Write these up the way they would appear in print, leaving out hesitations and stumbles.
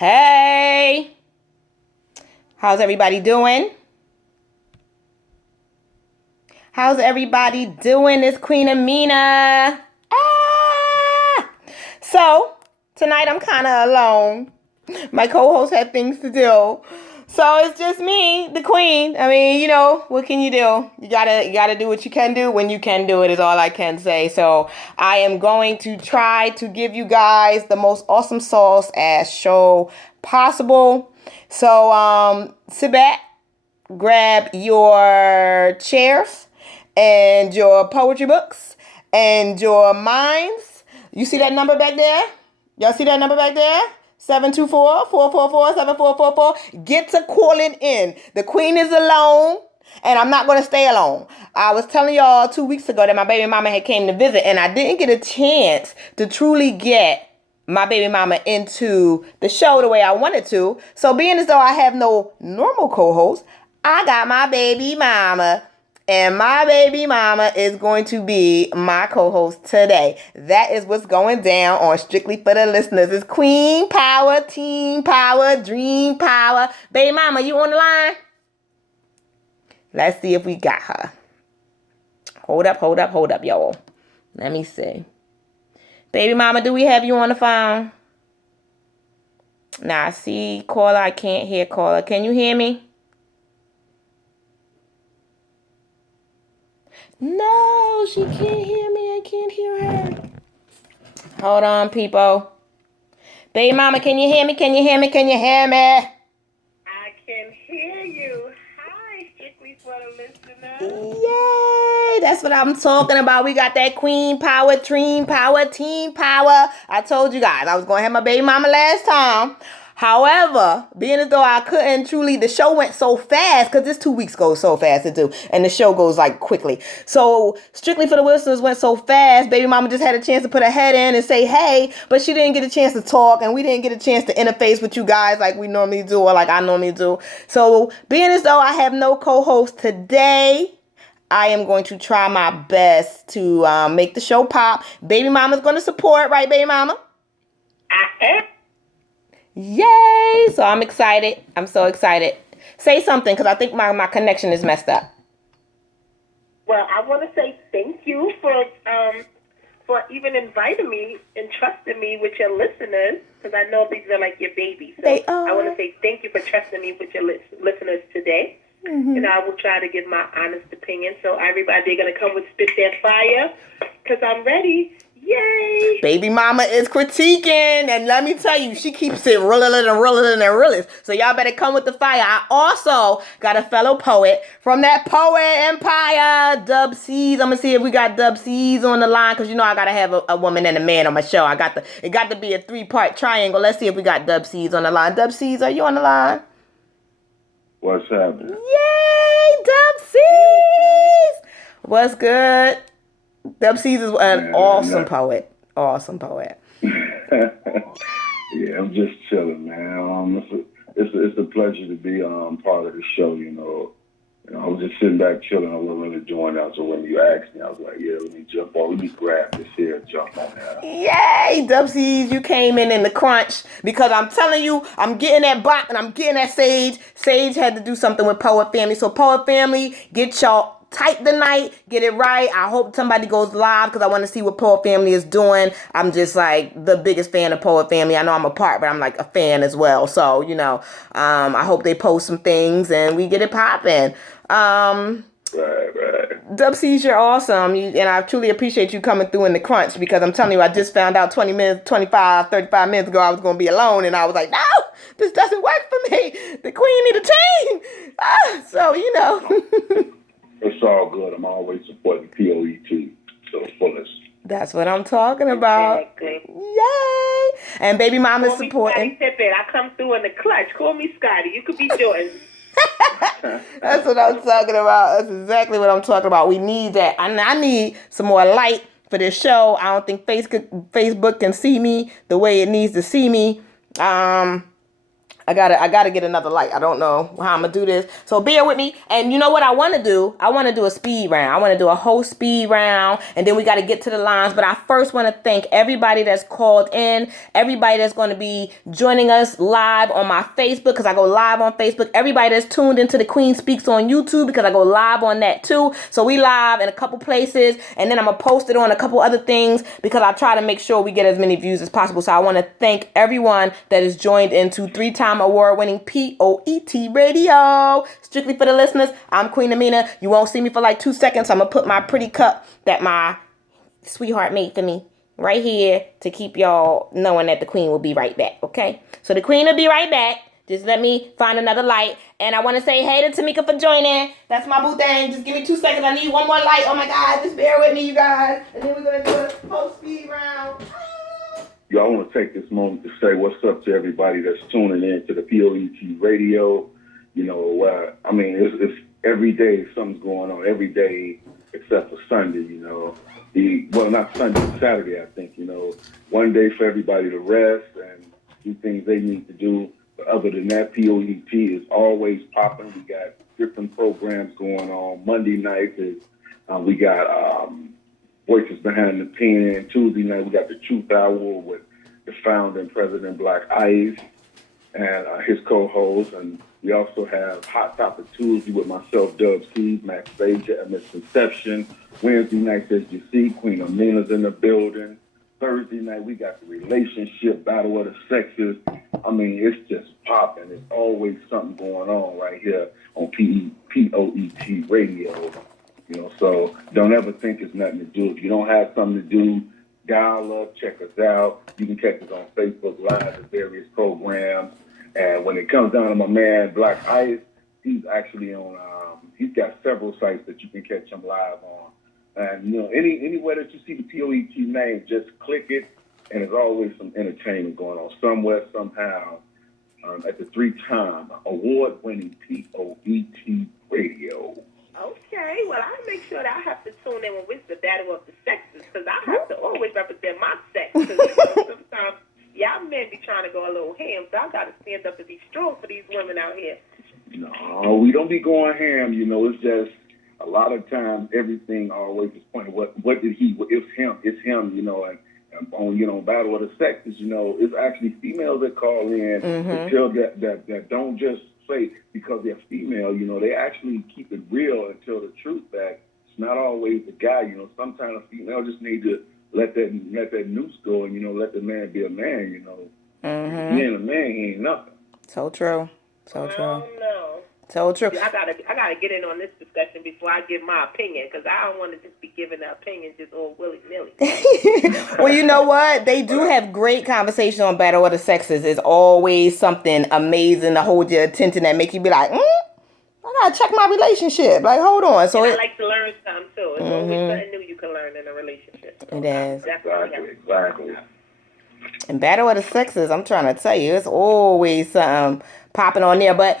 Hey, how's everybody doing? How's everybody doing? It's Queen Amina. So, tonight I'm kind of alone. My co-host had things to do. So it's just me, the queen. I mean, what can you do? You gotta do what you can do when you can do it is all I can say. So I am going to try to give you guys the most awesome sauce ass show possible. So sit back, grab your chairs and your poetry books and your minds. You see that number back there? Y'all see that number back there? 724-444-7444. Get to calling in. The queen is alone, and I'm not going to stay alone. I was telling y'all 2 weeks ago that my baby mama had came to visit, and I didn't get a chance to truly get my baby mama into the show the way I wanted to. So being as though I have no normal co-host, I got my baby mama. And my baby mama is going to be my co-host today. That is what's going down on Strictly for the Listeners. It's Queen Power, Team Power, Dream Power. Baby mama, you on the line? Let's see if we got her. Hold up, y'all. Let me see. Baby mama, do we have you on the phone? Nah, see, caller, I can't hear caller. Can you hear me? No, she can't hear me. I can't hear her. Hold on, people. Baby mama, can you hear me? Can you hear me? Can you hear me? I can hear you. Hi, Strictly for the Listeners. Yay! That's what I'm talking about. We got that queen power, dream power, team power. I told you guys I was going to have my baby mama last time. However, being as though I couldn't truly, the show went so fast, because this 2 weeks goes so fast to do, and the show goes like quickly. So Strictly for the Listeners went so fast, baby mama just had a chance to put her head in and say, hey, but she didn't get a chance to talk, and we didn't get a chance to interface with you guys like we normally do, or like I normally do. So being as though I have no co-host today, I am going to try my best to make the show pop. Baby mama's going to support, right, baby mama? I am. Yay! So I'm excited. I'm so excited. Say something, because I think my connection is messed up. Well, I want to say thank you for even inviting me and trusting me with your listeners, because I know these are like your babies. So They are. I want to say thank you for trusting me with your listeners today. Mm-hmm. And I will try to give my honest opinion. So everybody, they're going to come with spit their fire, because I'm ready. Yay! Baby mama is critiquing, and let me tell you, she keeps it realer. So y'all better come with the fire. I also got a fellow poet from that poet empire, Dub C's. I'm gonna see if we got Dub C's on the line, because I gotta have a woman and a man on my show. It got to be a 3-part triangle. Let's see if we got Dub C's on the line. Dub C's, are you on the line? What's happening? Yay, Dub C's! What's good? Dub C's is an awesome poet. Awesome poet. Yeah, I'm just chilling, man. It's a pleasure to be part of the show. I was just sitting back chilling. I wasn't really doing that. So when you asked me, I was like, yeah, let me jump on. Let me grab this here and jump on that. Yay, Dub C's, you came in the crunch, because I'm telling you, I'm getting that bot and I'm getting that Sage. Sage had to do something with Poet Family. So Poet Family, get y'all tight tonight, get it right. I hope somebody goes live, because I want to see what Poet Family is doing. I'm just like the biggest fan of Poet Family. I know I'm a part, but I'm like a fan as well. So, I hope they post some things and we get it popping. Right. Dub C's, you're awesome. And I truly appreciate you coming through in the crunch, because I'm telling you, I just found out 20 minutes, 25, 35 minutes ago I was going to be alone, and I was like, no, this doesn't work for me. The queen need a team. So, It's all good. I'm always supporting POET to the fullest. That's what I'm talking about. Exactly. Yay! And baby mama's supporting. Scotty Pippen. I come through in the clutch. Call me Scotty. You could be Jordan. That's what I'm talking about. That's exactly what I'm talking about. We need that. I need some more light for this show. I don't think Facebook can see me the way it needs to see me. I gotta get another light. I don't know how I'm gonna do this. So bear with me. And you know what I wanna do? I wanna do a speed round. I wanna do a whole speed round, and then we gotta get to the lines. But I first wanna thank everybody that's called in, everybody that's gonna be joining us live on my Facebook, because I go live on Facebook. Everybody that's tuned into the Queen Speaks on YouTube, because I go live on that too. So we live in a couple places, and then I'm gonna post it on a couple other things, because I try to make sure we get as many views as possible. So I wanna thank everyone that is joined into 3-time award-winning POET Radio. Strictly for the listeners, I'm Queen Amina. You won't see me for like 2 seconds. I'm gonna put my pretty cup that my sweetheart made for me right here to keep y'all knowing that the Queen will be right back, okay? So the Queen will be right back. Just let me find another light. And I want to say hey to Tamika for joining. That's my boo thing. Just give me 2 seconds. I need one more light. Oh my God, just bear with me, you guys. And then we're gonna do a whole speed round. Y'all, I want to take this moment to say what's up to everybody that's tuning in to the POET Radio. You know, I mean, it's every day something's going on, every day except for Sunday, you know. Well, not Sunday, Saturday, I think, you know. One day for everybody to rest and do things they need to do. But other than that, POET is always popping. We got different programs going on. Monday night is we got Voices Behind the Pen. Tuesday night, we got the Truth Hour with the founder and president, Black Ice, and his co-host. And we also have Hot Topic Tuesday with myself, Dub C, Max Phaedra, and Misconception. Wednesday night, as you see, Queen Amina's in the building. Thursday night, we got the relationship battle of the sexes. I mean, it's just popping. There's always something going on right here on POET Radio. You know, so don't ever think it's nothing to do. If you don't have something to do, dial up, check us out. You can catch us on Facebook Live at various programs. And when it comes down to my man, Black Ice, he's actually on, he's got several sites that you can catch him live on. And, you know, anywhere that you see the POET name, just click it. And there's always some entertainment going on somewhere, somehow, at the 3-time award-winning POET Radio. Okay, well, I'll make sure that I have to tune in when it's the battle of the sexes, because I have to always represent my sex. Because sometimes y'all men be trying to go a little ham, so I got to stand up and be strong for these women out here. No, we don't be going ham. You know, it's just a lot of times everything always is pointed. What did he? It's him. You know, and on Battle of the Sexes, you know, it's actually females that call in to tell that don't just say because they're female, you know, they actually keep it real and tell the truth that it's not always the guy, you know. Sometimes a female just need to let that noose go and, you know, let the man be a man, you know. Being a man, he ain't nothing. So true. So true. Oh, no. So true. I gotta get in on this discussion before I give my opinion, because I don't want to just be giving an opinion just all willy-nilly. Well, you know what? They do have great conversation on Battle of the Sexes. It's always something amazing to hold your attention that make you be like, I gotta check my relationship. Like, hold on. So I like to learn something too. It's always something new you can learn in a relationship. So it is. Exactly. And Battle of the Sexes, I'm trying to tell you, it's always something popping on there. But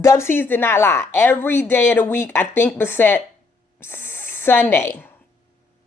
Dub C's did not lie. Every day of the week, I think beset Sunday,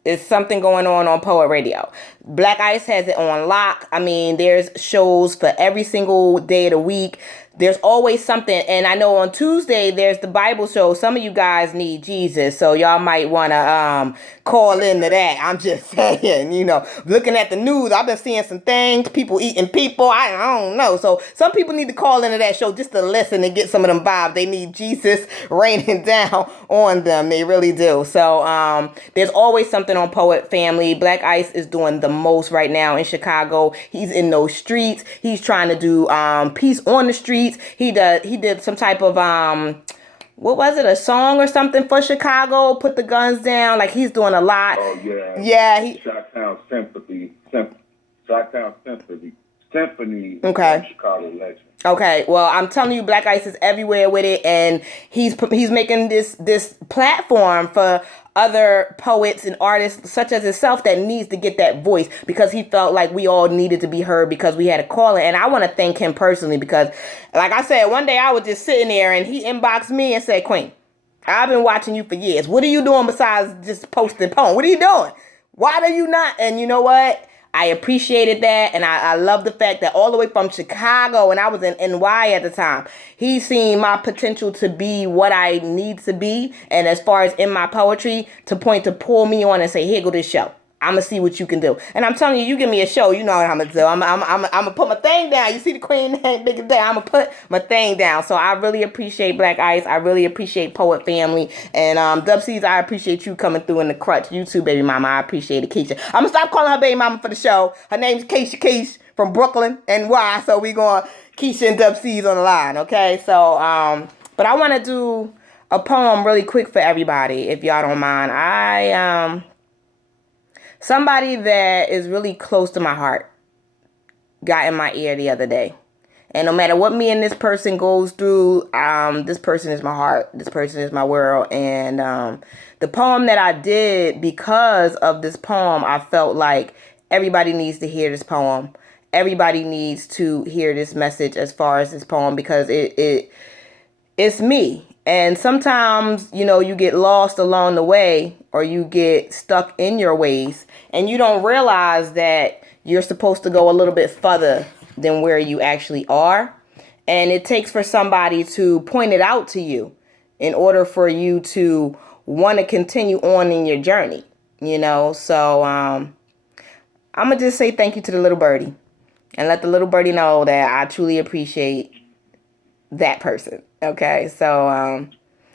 is something going on Poet Radio. Black Ice has it on lock. I mean, there's shows for every single day of the week. There's always something. And I know on Tuesday, there's the Bible show. Some of you guys need Jesus, so y'all might want to call into that. I'm just saying, you know, looking at the news, I've been seeing some things, people eating people. I don't know. So some people need to call into that show just to listen and get some of them vibes. They need Jesus raining down on them. They really do. So there's always something on Poet Family. Black Ice is doing the most right now in Chicago. He's in those streets. He's trying to do peace on the streets. He did some type of what was it, a song or something for Chicago, put the guns down. Like, he's doing a lot. Oh yeah. Yeah, Chi-Town Symphony. Chi-Town Symphony. Okay. Chicago legend. Okay, well, I'm telling you, Black Ice is everywhere with it, and he's making this platform for other poets and artists such as himself that needs to get that voice, because he felt like we all needed to be heard because we had a calling. And I want to thank him personally because, like I said, one day I was just sitting there and he inboxed me and said, Queen, I've been watching you for years. What are you doing besides just posting poems? What are you doing? Why do you not? And you know what? I appreciated that, and I love the fact that all the way from Chicago, and I was in NY at the time, he's seen my potential to be what I need to be, and as far as in my poetry, to pull me on and say, here, go this show. I'm going to see what you can do. And I'm telling you, you give me a show, you know what I'm going to do. I'm going to put my thing down. You see the queen name, big day. I'm going to put my thing down. So I really appreciate Black Ice. I really appreciate Poet Family. And Dub C's, I appreciate you coming through in the crutch. You too, baby mama. I appreciate it, Keisha. I'm going to stop calling her baby mama for the show. Her name's Keisha Keisha from Brooklyn, NY. So we going Keisha and Dub C's on the line, okay? So, but I want to do a poem really quick for everybody, if y'all don't mind. Somebody that is really close to my heart got in my ear the other day. And no matter what me and this person goes through, this person is my heart. This person is my world. And the poem that I did, because of this poem, I felt like everybody needs to hear this poem. Everybody needs to hear this message as far as this poem, because it's me. And sometimes, you know, you get lost along the way, or you get stuck in your ways, and you don't realize that you're supposed to go a little bit further than where you actually are. And it takes for somebody to point it out to you in order for you to want to continue on in your journey, you know. So I'm going to just say thank you to the little birdie, and let the little birdie know that I truly appreciate that person. Okay, so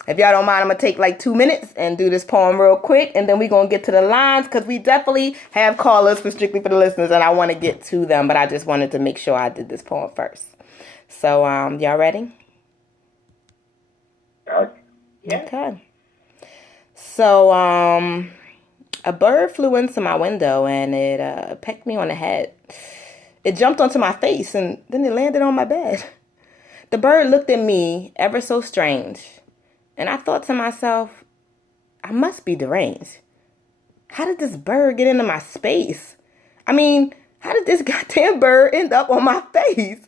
if y'all don't mind, I'm going to take like 2 minutes and do this poem real quick, and then we're going to get to the lines, because we definitely have callers for Strictly for the Listeners, and I want to get to them, but I just wanted to make sure I did this poem first. So, y'all ready? Yeah. Okay. So, a bird flew into my window, and it pecked me on the head. It jumped onto my face, and then it landed on my bed. The bird looked at me ever so strange, and I thought to myself, I must be deranged. How did this bird get into my space? I mean, how did this goddamn bird end up on my face?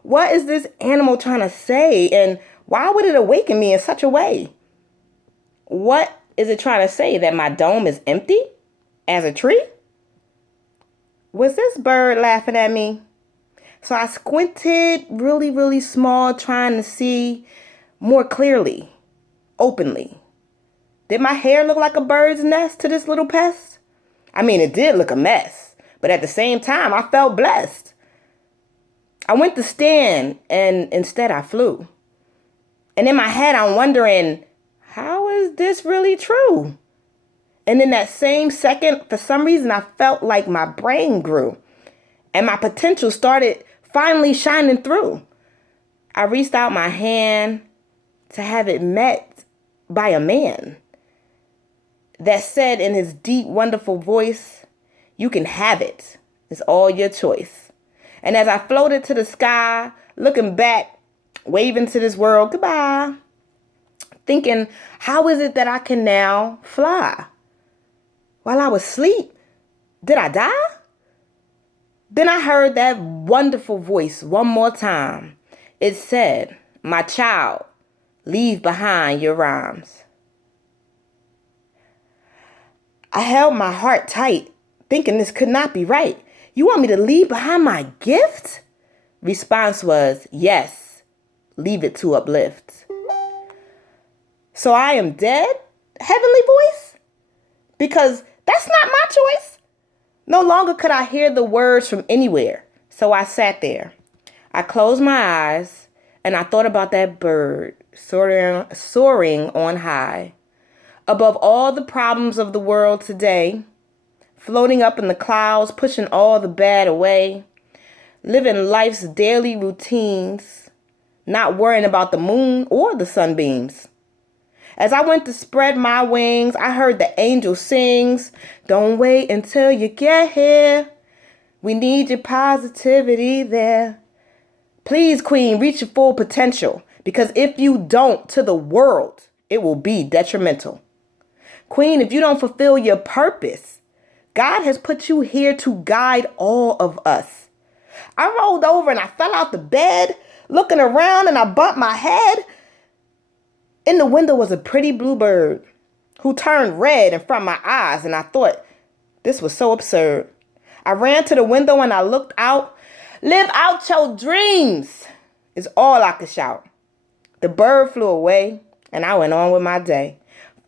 What is this animal trying to say, and why would it awaken me in such a way? What is it trying to say, that my dome is empty as a tree? Was this bird laughing at me? So I squinted really, really small, trying to see more clearly, openly. Did my hair look like a bird's nest to this little pest? I mean, it did look a mess, but at the same time, I felt blessed. I went to stand, and instead I flew. And in my head, I'm wondering, how is this really true? And in that same second, for some reason, I felt like my brain grew, and my potential started finally shining through. I reached out my hand to have it met by a man that said in his deep, wonderful voice, you can have it. It's all your choice. And as I floated to the sky, looking back, waving to this world goodbye, thinking, how is it that I can now fly? While I was asleep, did I die? Then I heard that wonderful voice one more time. It said, my child, leave behind your rhymes. I held my heart tight, thinking this could not be right. You want me to leave behind my gift? Response was, yes, leave it to uplift. So I am dead, heavenly voice? Because that's not my choice. No longer could I hear the words from anywhere, so I sat there. I closed my eyes, and I thought about that bird soaring on high, above all the problems of the world today, floating up in the clouds, pushing all the bad away, living life's daily routines, not worrying about the moon or the sunbeams. As I went to spread my wings, I heard the angel sings, don't wait until you get here. We need your positivity there. Please, Queen, reach your full potential, because if you don't, to the world, it will be detrimental. Queen, if you don't fulfill your purpose, God has put you here to guide all of us. I rolled over and I fell out the bed, looking around, and I bumped my head. In the window was a pretty blue bird who turned red in front of my eyes, and I thought this was so absurd. I ran to the window and I looked out. Live out your dreams is all I could shout. The bird flew away and I went on with my day.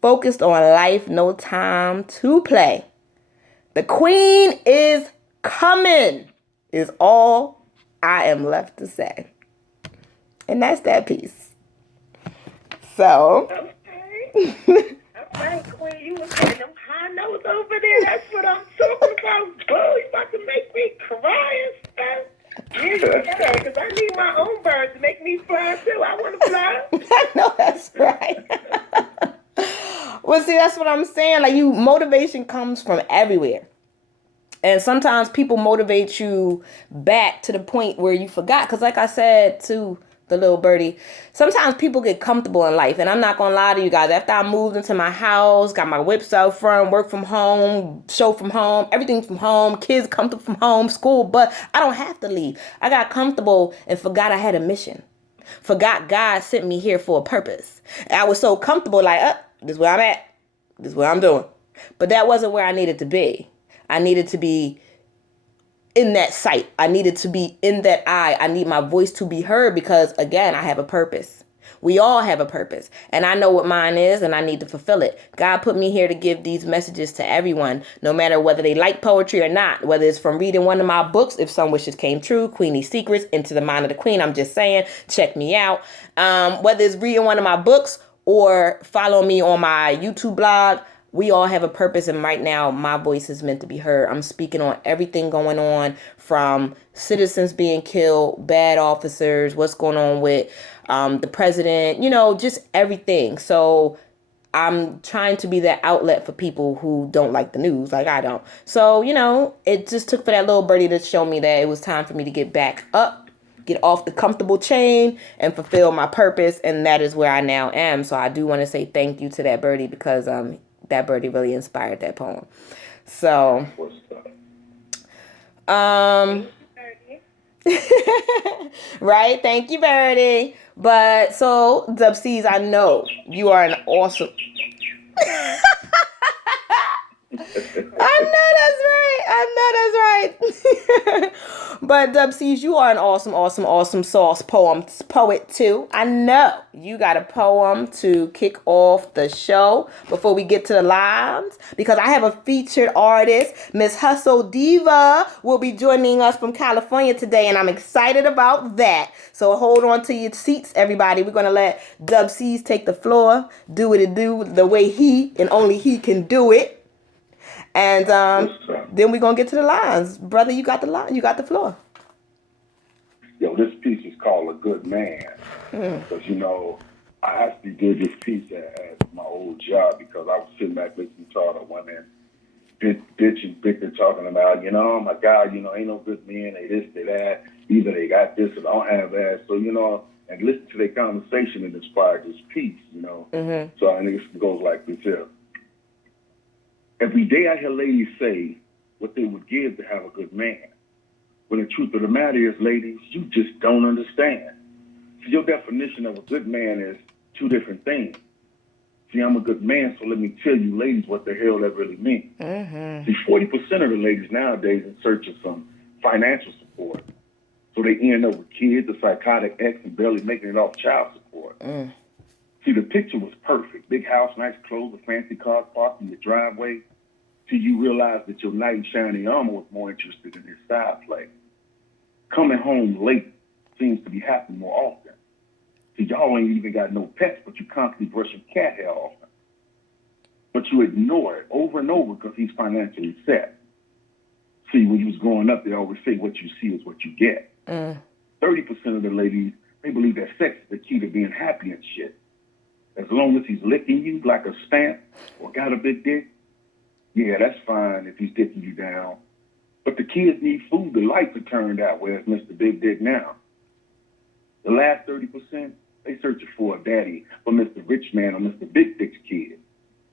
Focused on life, no time to play. The queen is coming is all I am left to say. And that's that piece. So. Okay. All right, Queen, you was getting them high notes over there. That's what I'm talking about. Boy, you about to make me cry and stuff. Yeah, you better, because I need my own bird to make me fly too. I want to fly. I know that's right. Well, see, that's what I'm saying. Like, motivation comes from everywhere. And sometimes people motivate you back to the point where you forgot. Because like I said to the little birdie, sometimes people get comfortable in life. And I'm not going to lie to you guys. After I moved into my house, got my whips out front, work from home, show from home, everything from home, kids comfortable from home, school. But I don't have to leave. I got comfortable and forgot I had a mission. Forgot God sent me here for a purpose. And I was so comfortable like, this is where I'm at. This is what I'm doing. But that wasn't where I needed to be. I needed to be in that sight. I needed to be in that eye. I need my voice to be heard because, again, I have a purpose. We all have a purpose. And I know what mine is and I need to fulfill it. God put me here to give these messages to everyone, no matter whether they like poetry or not, whether it's from reading one of my books, If Some Wishes Came True, Queenie's Secrets, Into the Mind of the Queen. I'm just saying, check me out. Whether it's reading one of my books or follow me on my YouTube blog, we all have a purpose, and right now, my voice is meant to be heard. I'm speaking on everything going on, from citizens being killed, bad officers, what's going on with the president, just everything. So I'm trying to be that outlet for people who don't like the news like I don't. So, it just took for that little birdie to show me that it was time for me to get back up, get off the comfortable chain, and fulfill my purpose, and that is where I now am. So I do want to say thank you to that birdie because that birdie really inspired that poem. So, right? Thank you, birdie. But so, Dub C's, I know you are an awesome. I know that's right. But Dub C's, you are an awesome sauce poet too. I know you got a poem to kick off the show before we get to the lines, because I have a featured artist, Miss Hustle Diva, will be joining us from California today, and I'm excited about that. So hold on to your seats, everybody. We're gonna let Dub C's take the floor, do what it do the way he and only he can do it. And then we're going to get to the lines. Brother, you got the line. You got the floor. Yo, this piece is called A Good Man. Because, I actually did this piece at my old job because I was sitting back listening to all the women bitch and bicker talking about, my God, ain't no good men. They this, they that. Either they got this or don't have that. So, and listen to their conversation and inspired this piece, Mm-hmm. So, and it goes like this here. Every day I hear ladies say what they would give to have a good man. When the truth of the matter is, ladies, you just don't understand. See, your definition of a good man is two different things. See, I'm a good man, so let me tell you, ladies, what the hell that really means. Mm-hmm. See, 40% of the ladies nowadays in search of some financial support. So they end up with kids, a psychotic ex, and barely making it off child support. See, the picture was perfect. Big house, nice clothes, a fancy car parked in your driveway. Till you realize that your knight in shining armor was more interested in his side play. Coming home late seems to be happening more often. See, y'all ain't even got no pets, but you constantly brushing cat hair off him. But you ignore it over and over because he's financially set. See, when you was growing up, they always say what you see is what you get. 30% of the ladies, they believe that sex is the key to being happy and shit. As long as he's licking you like a stamp or got a big dick, yeah, that's fine if he's dicking you down. But the kids need food. The lights are turned out, whereas Mr. Big Dick now. The last 30%, they searching for a daddy for Mr. Rich Man or Mr. Big Dick's kid.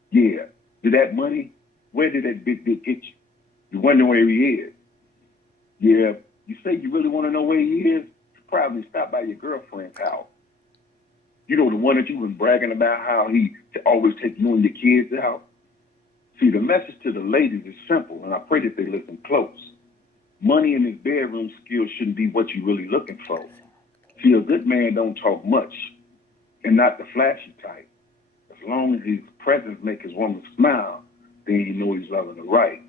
Yeah, did that money, where did that big dick get you? You wonder where he is. Yeah, you say you really want to know where he is? You probably stop by your girlfriend's house. The one that you've been bragging about how he always take you and your kids out. See, the message to the ladies is simple, and I pray that they listen close. Money in his bedroom skills shouldn't be what you're really looking for. See, a good man don't talk much, and not the flashy type. As long as his presence make his woman smile, then you know he's loving her right.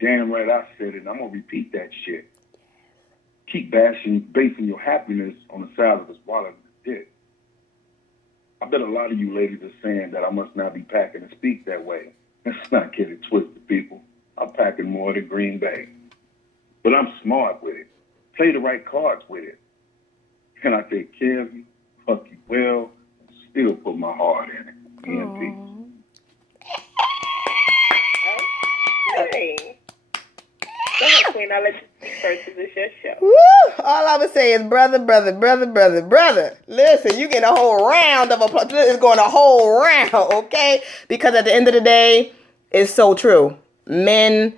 Damn right I said it, and I'm going to repeat that shit. Keep basing your happiness on the size of his wallet and his dick. I bet a lot of you ladies are saying that I must not be packing and speak that way. Let's not get it twisted, people. I'm packing more than Green Bay. But I'm smart with it. Play the right cards with it. Can I take care of you, fuck you well, and still put my heart in it? EMP. Okay. Go ahead, Queen. I'll let you speak first because it's your show. Woo! All I would say is brother. Listen, you get a whole round of applause. It's going a whole round, okay? Because at the end of the day, it's so true. Men,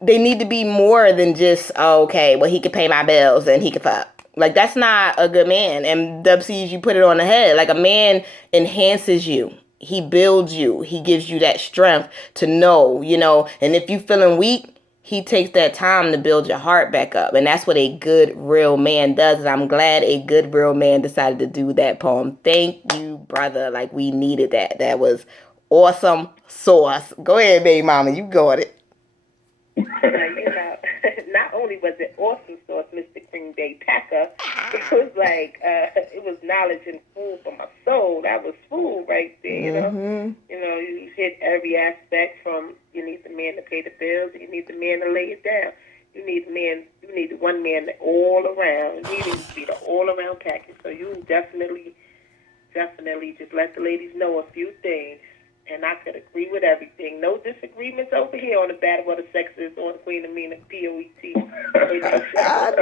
they need to be more than just, oh, okay, well, he can pay my bills and he can fuck. Like, that's not a good man. And Dub C's, you put it on the head. Like, a man enhances you. He builds you. He gives you that strength to know, you know. And if you feeling weak, he takes that time to build your heart back up. And that's what a good, real man does. And I'm glad a good, real man decided to do that poem. Thank you, brother. Like, we needed that. That was awesome sauce. Go ahead, baby mama. You got it. Now, you know, not only was it awesome sauce, Mr. Green Bay Packer, it was like, it was knowledge and food for my soul. That was food right there, you know. Mm-hmm. You know, you hit every aspect from you need the man to pay the bills, you need the man to lay it down. You need one man all around. You need to be the all-around package. So you definitely just let the ladies know a few things. And I could agree with everything. No disagreements over here on the Battle of the Sexes on Queen Amina POET. I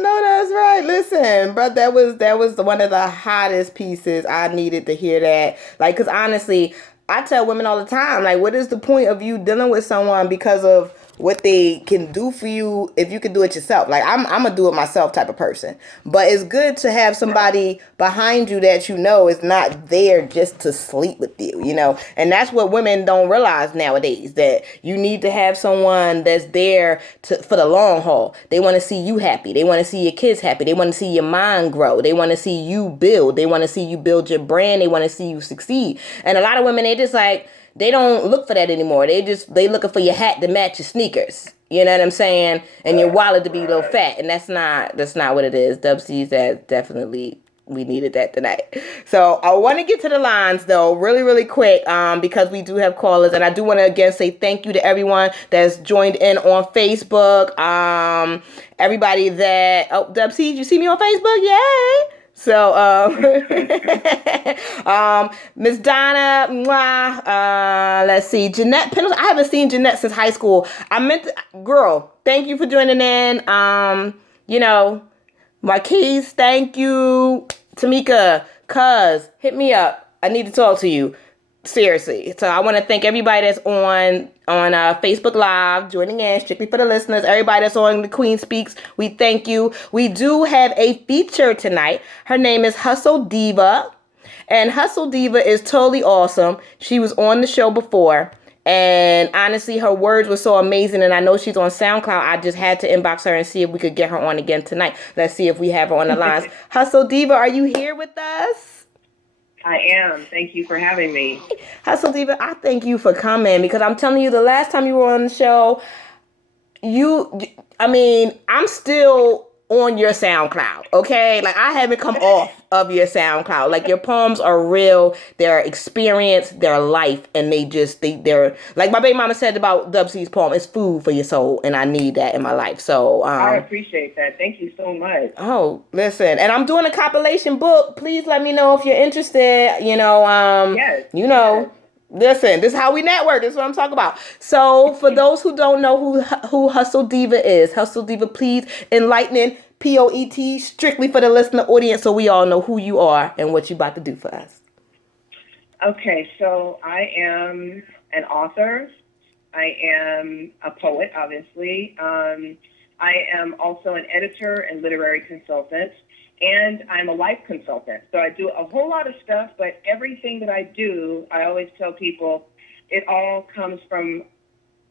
know that's right. Listen, bro, that was one of the hottest pieces. I needed to hear that. Like, because honestly, I tell women all the time, like, what is the point of you dealing with someone because of what they can do for you if you can do it yourself? Like, I'm a do it myself type of person. But it's good to have somebody behind you that you know is not there just to sleep with you, you know? And that's what women don't realize nowadays, that you need to have someone that's there for the long haul. They want to see you happy. They want to see your kids happy. They want to see your mind grow. They want to see you build. They want to see you build your brand. They want to see you succeed. And a lot of women, they just like, they don't look for that anymore. They looking for your hat to match your sneakers. You know what I'm saying? And your wallet to be a little fat. And that's not what it is. Dub C's, that definitely, we needed that tonight. So I want to get to the lines though, really, really quick, because we do have callers. And I do want to again say thank you to everyone that's joined in on Facebook. Everybody that, Dub C, did you see me on Facebook? Yay! So, Miss Donna, let's see, Jeanette Pendleton. I haven't seen Jeanette since high school. Girl, thank you for joining in. You know, Marquise, thank you. Tamika, cuz, hit me up. I need to talk to you. Seriously. So I want to thank everybody that's on Facebook Live, joining in, strictly for the listeners. Everybody that's on The Queen Speaks, we thank you. We do have a feature tonight. Her name is Hustle Diva. And Hustle Diva is totally awesome. She was on the show before. And honestly, her words were so amazing. And I know she's on SoundCloud. I just had to inbox her and see if we could get her on again tonight. Let's see if we have her on the lines. Hustle Diva, are you here with us? I am. Thank you for having me. Hustle Diva, I thank you for coming, because I'm telling you, the last time you were on the show, I'm still on your SoundCloud, okay? Like, I haven't come off of your SoundCloud. Like, your poems are real, they're experience, they're life, and they're, like my baby mama said about Dub C's poem, it's food for your soul, and I need that in my life. So, I appreciate that. Thank you so much. Oh, listen, and I'm doing a compilation book. Please let me know if you're interested, you know, yes. You know. Yes. Listen, this is how we network. This is what I'm talking about. So for those who don't know who Hustle Diva is, Hustle Diva, please enlightening POET, strictly for the listener audience, so we all know who you are and what you about to do for us. Okay, so I am an author. I am a poet, obviously. I am also an editor and literary consultant. And I'm a life consultant. So I do a whole lot of stuff, but everything that I do, I always tell people, it all comes from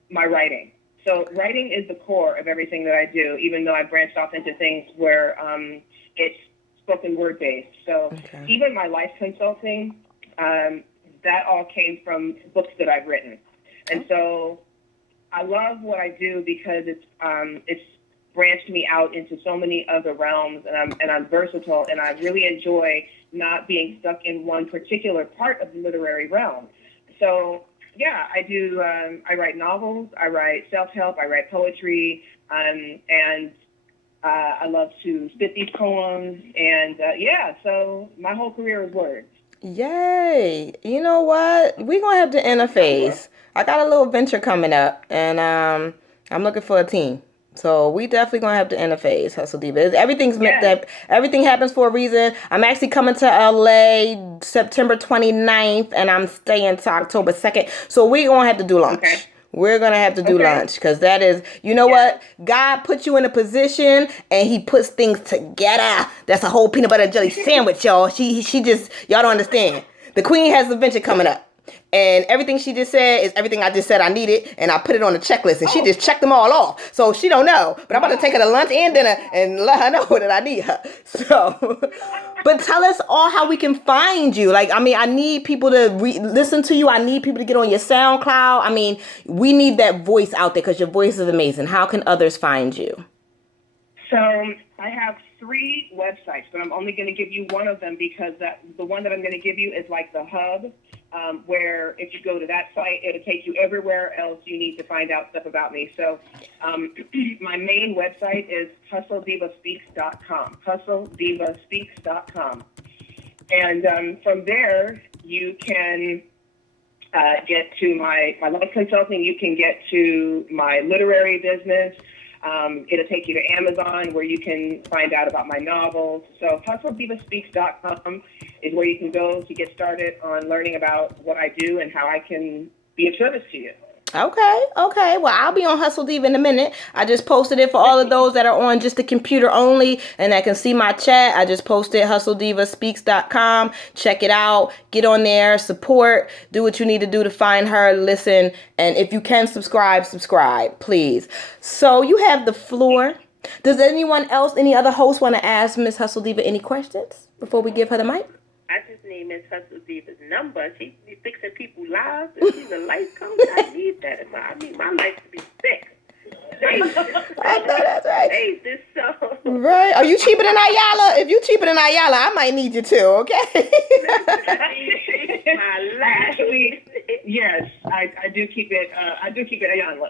my writing. So writing is the core of everything that I do, even though I branched off into things where it's spoken word based. So even my life consulting, that all came from books that I've written. And so I love what I do because it's branched me out into so many other realms, and I'm versatile, and I really enjoy not being stuck in one particular part of the literary realm. So yeah, I do. I write novels, I write self-help, I write poetry, and I love to spit these poems, and so my whole career is words. Yay. You know what? We're going to have to interface. I got a little venture coming up, and I'm looking for a team. So we definitely going to have to interface, Hustle Diva. Everything's meant that everything happens for a reason. I'm actually coming to LA September 29th, and I'm staying to October 2nd. So we're going to have to do lunch. Okay. We're going to have to do lunch because that is, you know what? God put you in a position and he puts things together. That's a whole peanut butter and jelly sandwich, y'all. She just, y'all don't understand. The queen has a venture coming up. And everything she just said is everything I just said I needed, and I put it on the checklist, and she just checked them all off. So she don't know, but I'm about to take her to lunch and dinner and let her know that I need her. So, but tell us all how we can find you. Like, I mean, I need people to listen to you. I need people to get on your SoundCloud. I mean, we need that voice out there because your voice is amazing. How can others find you? So I have 3 websites, but I'm only going to give you one of them because the one that I'm going to give you is like the hub. Where if you go to that site, it'll take you everywhere else you need to find out stuff about me. So my main website is hustledivaspeaks.com, hustledivaspeaks.com. And from there, you can get to my life consulting. You can get to my literary business. It'll take you to Amazon where you can find out about my novels. So hustledivaspeaks.com is where you can go to get started on learning about what I do and how I can be of service to you. Okay. Well, I'll be on Hustle Diva in a minute. I just posted it for all of those that are on just the computer only and that can see my chat. I just posted hustledivaspeaks.com. Check it out. Get on there. Support. Do what you need to do to find her. Listen. And if you can subscribe, please. So you have the floor. Does anyone else, any other host want to ask Miss Hustle Diva any questions before we give her the mic? I just need Miss Hustle Diva's number. She be fixing people's lives. And she's a life coach. I need that. I need my life to be fixed. I know that's right. This so. Right. Are you cheaper than Ayala? If you cheaper than Ayala, I might need you too, okay? My life. Actually, yes, I do keep it. I do keep it Ayala.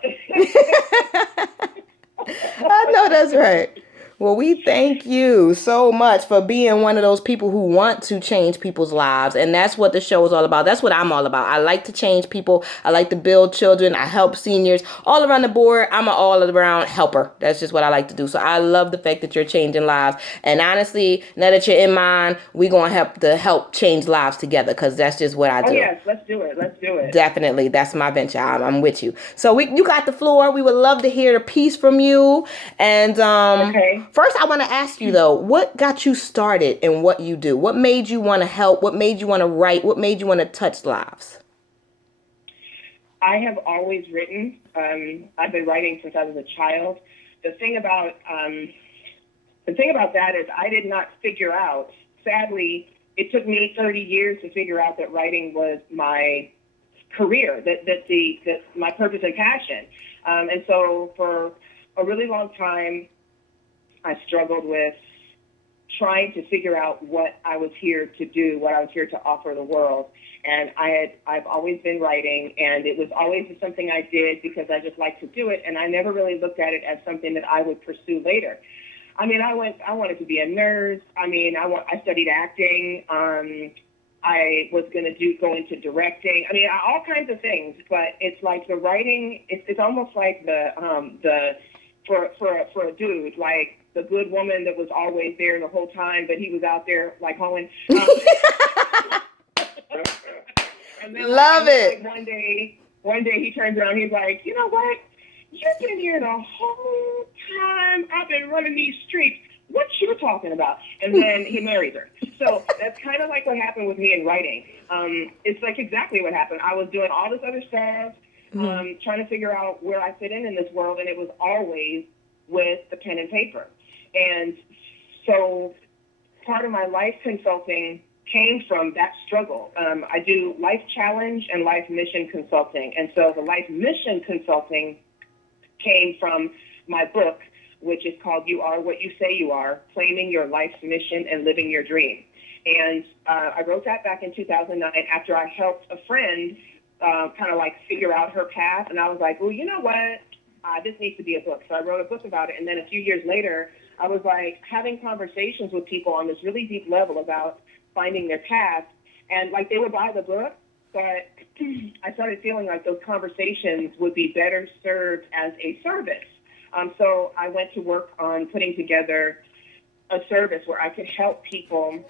I know that's right. Well, we thank you so much for being one of those people who want to change people's lives. And that's what the show is all about. That's what I'm all about. I like to change people. I like to build children. I help seniors all around the board. I'm an all around helper. That's just what I like to do. So I love the fact that you're changing lives. And honestly, now that you're in mine, we're going to help change lives together because that's just what I do. Oh, yes. Let's do it. Definitely. That's my venture. I'm with you. So you got the floor. We would love to hear a piece from you. And okay. First, I want to ask you, though, what got you started in what you do? What made you want to help? What made you want to write? What made you want to touch lives? I have always written. I've been writing since I was a child. The thing about that is I did not figure out, sadly, it took me 30 years to figure out that writing was my career, that my purpose and passion. And so for a really long time, I struggled with trying to figure out what I was here to do, what I was here to offer the world. And I've always been writing, and it was always just something I did because I just liked to do it, and I never really looked at it as something that I would pursue later. I mean, I wanted to be a nurse. I mean, I studied acting. I was going to go into directing. I mean, all kinds of things. But it's like the writing. It's almost like for a dude, like the good woman that was always there the whole time, but he was out there like hoeing. And then, love it. Like one day he turns around. He's like, you know what? You've been here the whole time I've been running these streets. What you talking about? And then he marries her. So that's kind of like what happened with me in writing. It's like exactly what happened. I was doing all this other stuff. trying to figure out where I fit in this world, and it was always with the pen and paper. And so part of my life consulting came from that struggle. I do life challenge and life mission consulting. And so the life mission consulting came from my book, which is called You Are What You Say You Are, Claiming Your Life's Mission and Living Your Dream. And I wrote that back in 2009 after I helped a friend kind of like figure out her path. And I was like, well, you know what? This needs to be a book. So I wrote a book about it. And then a few years later, I was like having conversations with people on this really deep level about finding their path. And like they would buy the book, but I started feeling like those conversations would be better served as a service. So I went to work on putting together a service where I could help people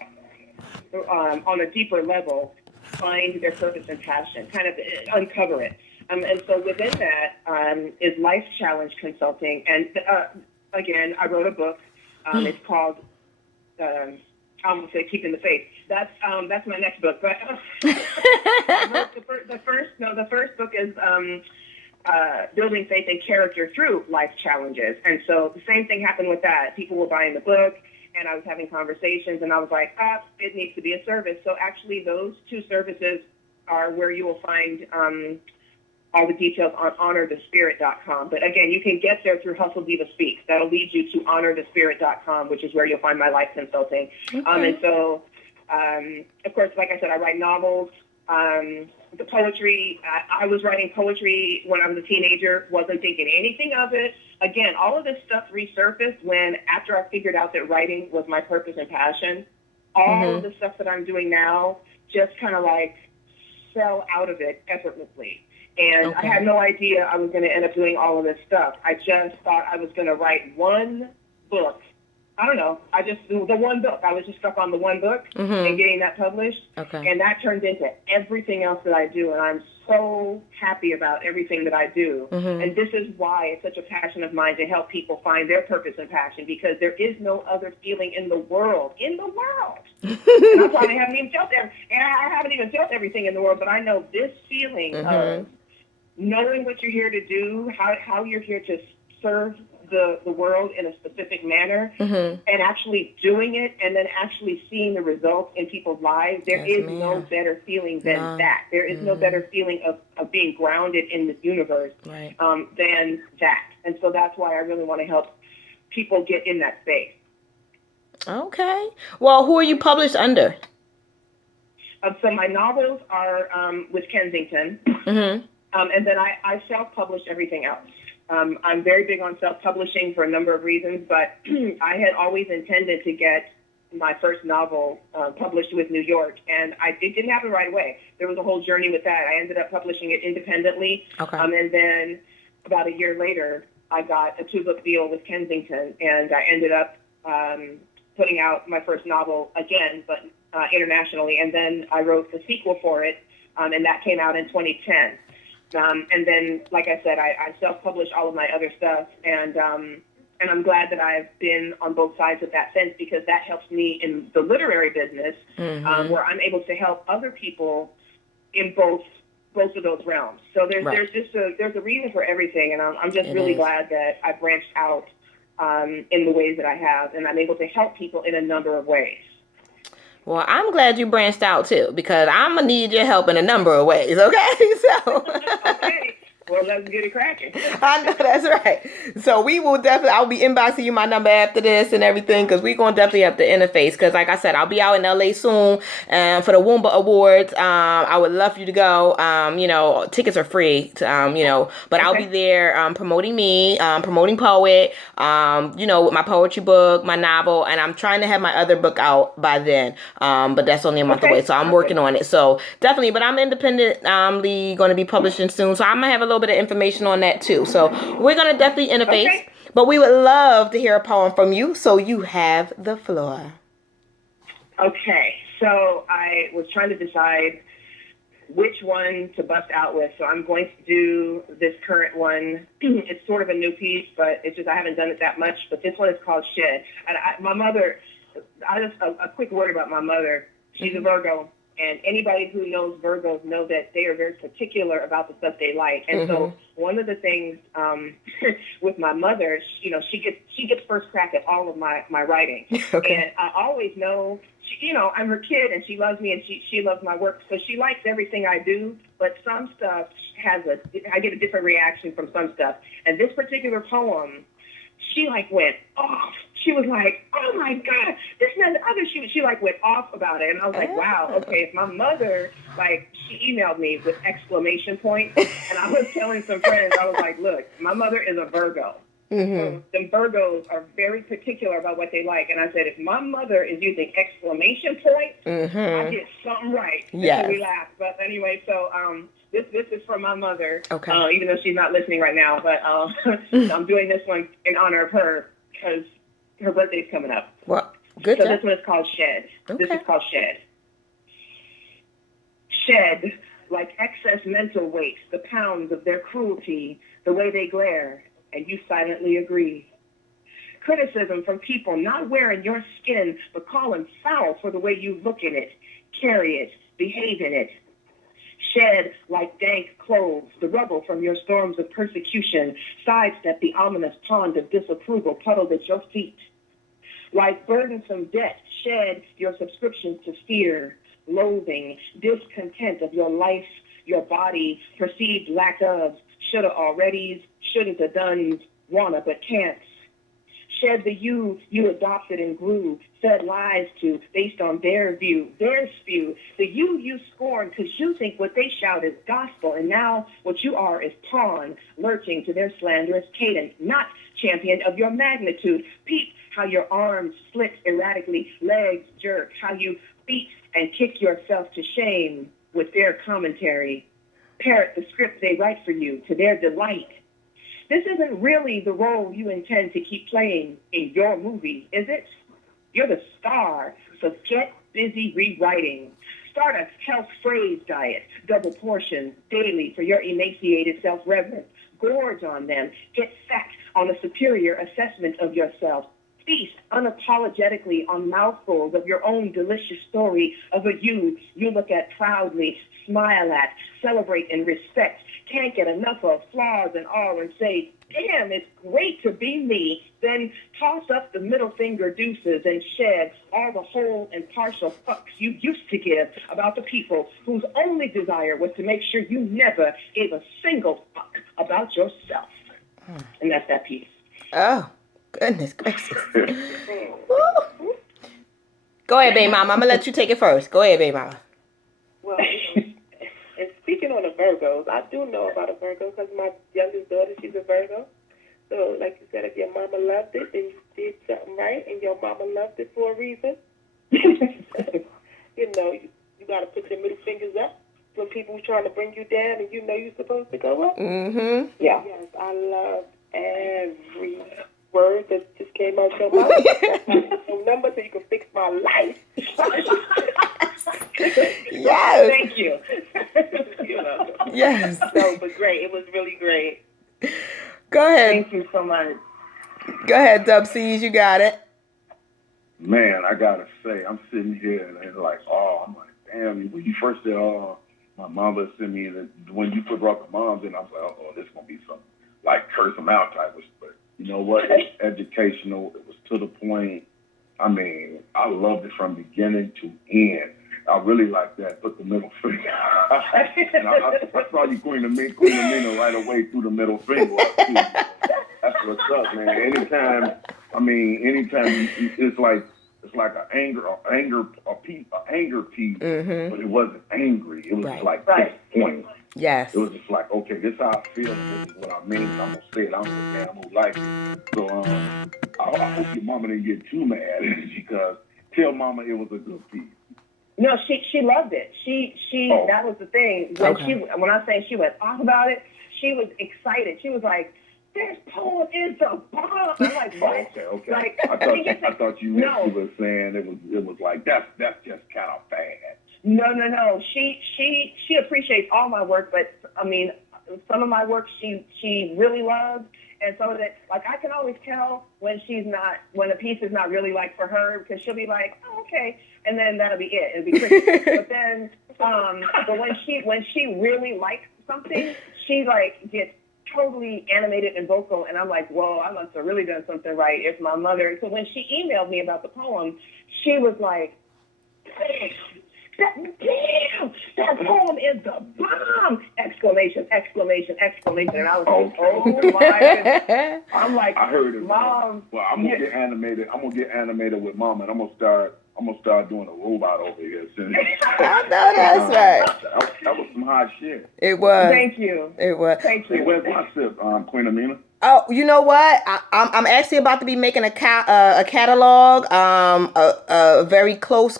on a deeper level find their purpose and passion, kind of uncover it. And so within that is Life Challenge Consulting. And again, I wrote a book. It's called, I'm going to say Keeping the Faith. That's my next book. But the first book is Building Faith and Character Through Life Challenges. And so the same thing happened with that. People were buying the book, and I was having conversations, and I was like, it needs to be a service. So actually those two services are where you will find all the details on honorthespirit.com. But again, you can get there through Hustle Diva Speaks. That'll lead you to honorthespirit.com, which is where you'll find my life consulting. Okay. And so, of course, like I said, I write novels. The poetry, I was writing poetry when I was a teenager, wasn't thinking anything of it. Again, all of this stuff resurfaced after I figured out that writing was my purpose and passion. All of the stuff that I'm doing now just kind of like fell out of it effortlessly. And I had no idea I was going to end up doing all of this stuff. I just thought I was going to write one book. I don't know. The one book. I was just stuck on the one book and getting that published. Okay. And that turned into everything else that I do. And I'm so happy about everything that I do. And this is why it's such a passion of mine to help people find their purpose and passion, because there is no other feeling in the world. And that's why I haven't even felt everything in the world, but I know this feeling of knowing what you're here to do, how you're here to serve the world in a specific manner, and actually doing it, and then actually seeing the results in people's lives. There is no better feeling than that. There is no better feeling of being grounded in the universe than that. And so that's why I really want to help people get in that space. Okay. Well, who are you published under? So my novels are with Kensington, and then I self-publish everything else. I'm very big on self-publishing for a number of reasons, but I had always intended to get my first novel published with New York, and it didn't happen right away. There was a whole journey with that. I ended up publishing it independently, and then about a year later, I got a 2-book deal with Kensington, and I ended up putting out my first novel again, but internationally, and then I wrote the sequel for it, and that came out in 2010. And then, like I said, I self-publish all of my other stuff, and I'm glad that I've been on both sides of that fence, because that helps me in the literary business, where I'm able to help other people in both of those realms. So there's a reason for everything, and I'm just really glad that I branched out in the ways that I have, and I'm able to help people in a number of ways. Well, I'm glad you branched out too, because I'm gonna need your help in a number of ways. Okay, so. Okay. Well, let's get it cracking. I know, that's right. So we will definitely, I'll be inboxing you my number after this and everything, because we're going to definitely have to interface, because like I said, I'll be out in LA soon for the Woomba Awards. I would love for you to go. Tickets are free, but I'll be there promoting me, promoting Poet, with my poetry book, my novel, and I'm trying to have my other book out by then, but that's only a month away, so I'm working on it. So definitely, but I'm independently going to be publishing soon, so I'm going to have a little bit of information on that too. So we're going to definitely interface, but we would love to hear a poem from you. So you have the floor. Okay. So I was trying to decide which one to bust out with. So I'm going to do this current one. It's sort of a new piece, but it's just I haven't done it that much. But this one is called Shed. And my mother, a quick word about my mother. She's a Virgo. And anybody who knows Virgos know that they are very particular about the stuff they like. And so one of the things with my mother, she gets first crack at all of my writing. Okay. And I always know, I'm her kid and she loves me and she loves my work. So she likes everything I do, but some stuff I get a different reaction from some stuff. And this particular poem, she went off. She was like, oh my God, this and the other. She went off about it. And I was like, wow, okay, if my mother, she emailed me with exclamation points. And I was telling some friends, I was like, look, my mother is a Virgo. So the Virgos are very particular about what they like. And I said, if my mother is using exclamation points, I did something right. Yes. So we laughed. But anyway, so this is from my mother, Okay. Even though she's not listening right now. But I'm doing this one in honor of her because her birthday's coming up. Well, good So job. this one is called Shed. Okay. This is called Shed. Shed, like excess mental weight, the pounds of their cruelty, the way they glare, and you silently agree. Criticism from people not wearing your skin, but calling foul for the way you look in it, carry it, behave in it. Shed like dank clothes, the rubble from your storms of persecution, sidestep the ominous pond of disapproval puddled at your feet. Like burdensome debt, shed your subscriptions to fear, loathing, discontent of your life, your body, perceived lack of, shoulda alreadys, shouldn't have done, wanna but can't. Shed the you adopted and grew, fed lies to based on their view, their spew. The you scorn because you think what they shout is gospel, and now what you are is pawn, lurching to their slanderous cadence, not champion of your magnitude. Peep how your arms split erratically, legs jerk, how you beat and kick yourself to shame with their commentary. Parrot the script they write for you to their delight. This isn't really the role you intend to keep playing in your movie, is it? You're the star, so get busy rewriting. Start a health phrase diet, double portions daily for your emaciated self-reverence. Gorge on them. Get fat on a superior assessment of yourself. Feast unapologetically on mouthfuls of your own delicious story of a you look at proudly, smile at, celebrate and respect. Can't get enough of flaws and all and say, damn, it's great to be me. Then toss up the middle finger deuces and shed all the whole and partial fucks you used to give about the people whose only desire was to make sure you never gave a single fuck about yourself. And that's that piece. Oh, goodness gracious. Woo. Go ahead, baby mama. I'm going to let you take it first. Go ahead, baby mama. Well, and speaking on the Virgos, I do know about a Virgo because my youngest daughter, she's a Virgo. So, like you said, if your mama loved it, then you did something right, and your mama loved it for a reason. You got to put your middle fingers up when people are trying to bring you down, and you're supposed to go up. Mm-hmm. Yeah. Yes, I love every word that just came out your mouth. That's my phone number so you can fix my life. Yes. Thank you. You're welcome. Yes. No, but great. It was really great. Go ahead. Thank you so much. Go ahead, Dub C's. You got it. Man, I gotta say, I'm sitting here and it's like, I'm like, damn. When you first said, my mama sent me, when you put Rock Moms in, I was like, this is gonna be something like curse them out type of stuff. But you know what? It's educational. It was to the point. I mean, I loved it from beginning to end. I really like that. Put the middle finger. And I saw you Queen Amina right away through the middle finger. That's what's up, man. Anytime it's like an anger piece, but it wasn't angry. It was just like this point. Yes. It was just like, okay, this is how I feel. This is what I mean. I'm gonna say it. I'm gonna like it. So I hope your mama didn't get too mad because tell mama it was a good piece. No, she loved it. That was the thing. When I say she went off about it, she was excited. She was like, "This poem is the bomb." I'm like, "What?" Okay. Like, I thought you meant you were saying it was like that's just kind of bad. No. She appreciates all my work, but I mean, some of my work she really loves, And so that, like, I can always tell when a piece is not really like for her, because she'll be like, oh, okay. And then that'll be it. It'll be pretty. But then, but when she really likes something, she like gets totally animated and vocal, and I'm like, whoa, I must have really done something right. It's my mother. So when she emailed me about the poem, she was like, damn, that poem is the bomb! Exclamation, exclamation, exclamation. And I was like, oh my goodness. I'm like, I heard it, Mom. Well, I'm gonna get animated. I'm gonna get animated with Mom, and I'm gonna start doing a robot over here soon. I know that's right. That was some hot shit. It was. Thank you. It was. Thank Hey, you. where's my sip, Queen Amina? Oh, you know what? I'm actually about to be making a catalog. A very close.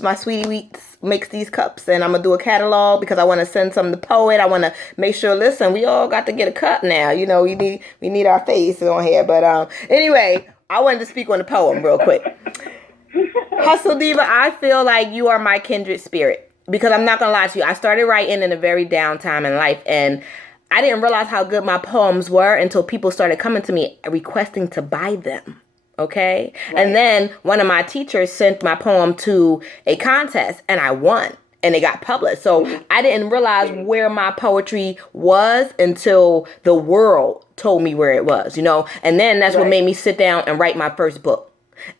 My sweetie Wheats makes these cups, and I'm gonna do a catalog because I want to send some to Poet. I want to make sure. Listen, we all got to get a cup now. You know, we need our faces on here. But anyway, I wanted to speak on the poem real quick. Hustle Diva, I feel like you are my kindred spirit because I'm not gonna lie to you. I started writing in a very down time in life, and I didn't realize how good my poems were until people started coming to me requesting to buy them. Okay. Right. And then one of my teachers sent my poem to a contest and I won and it got published. So I didn't realize where my poetry was until the world told me where it was, you know, and then that's what made me sit down and write my first book.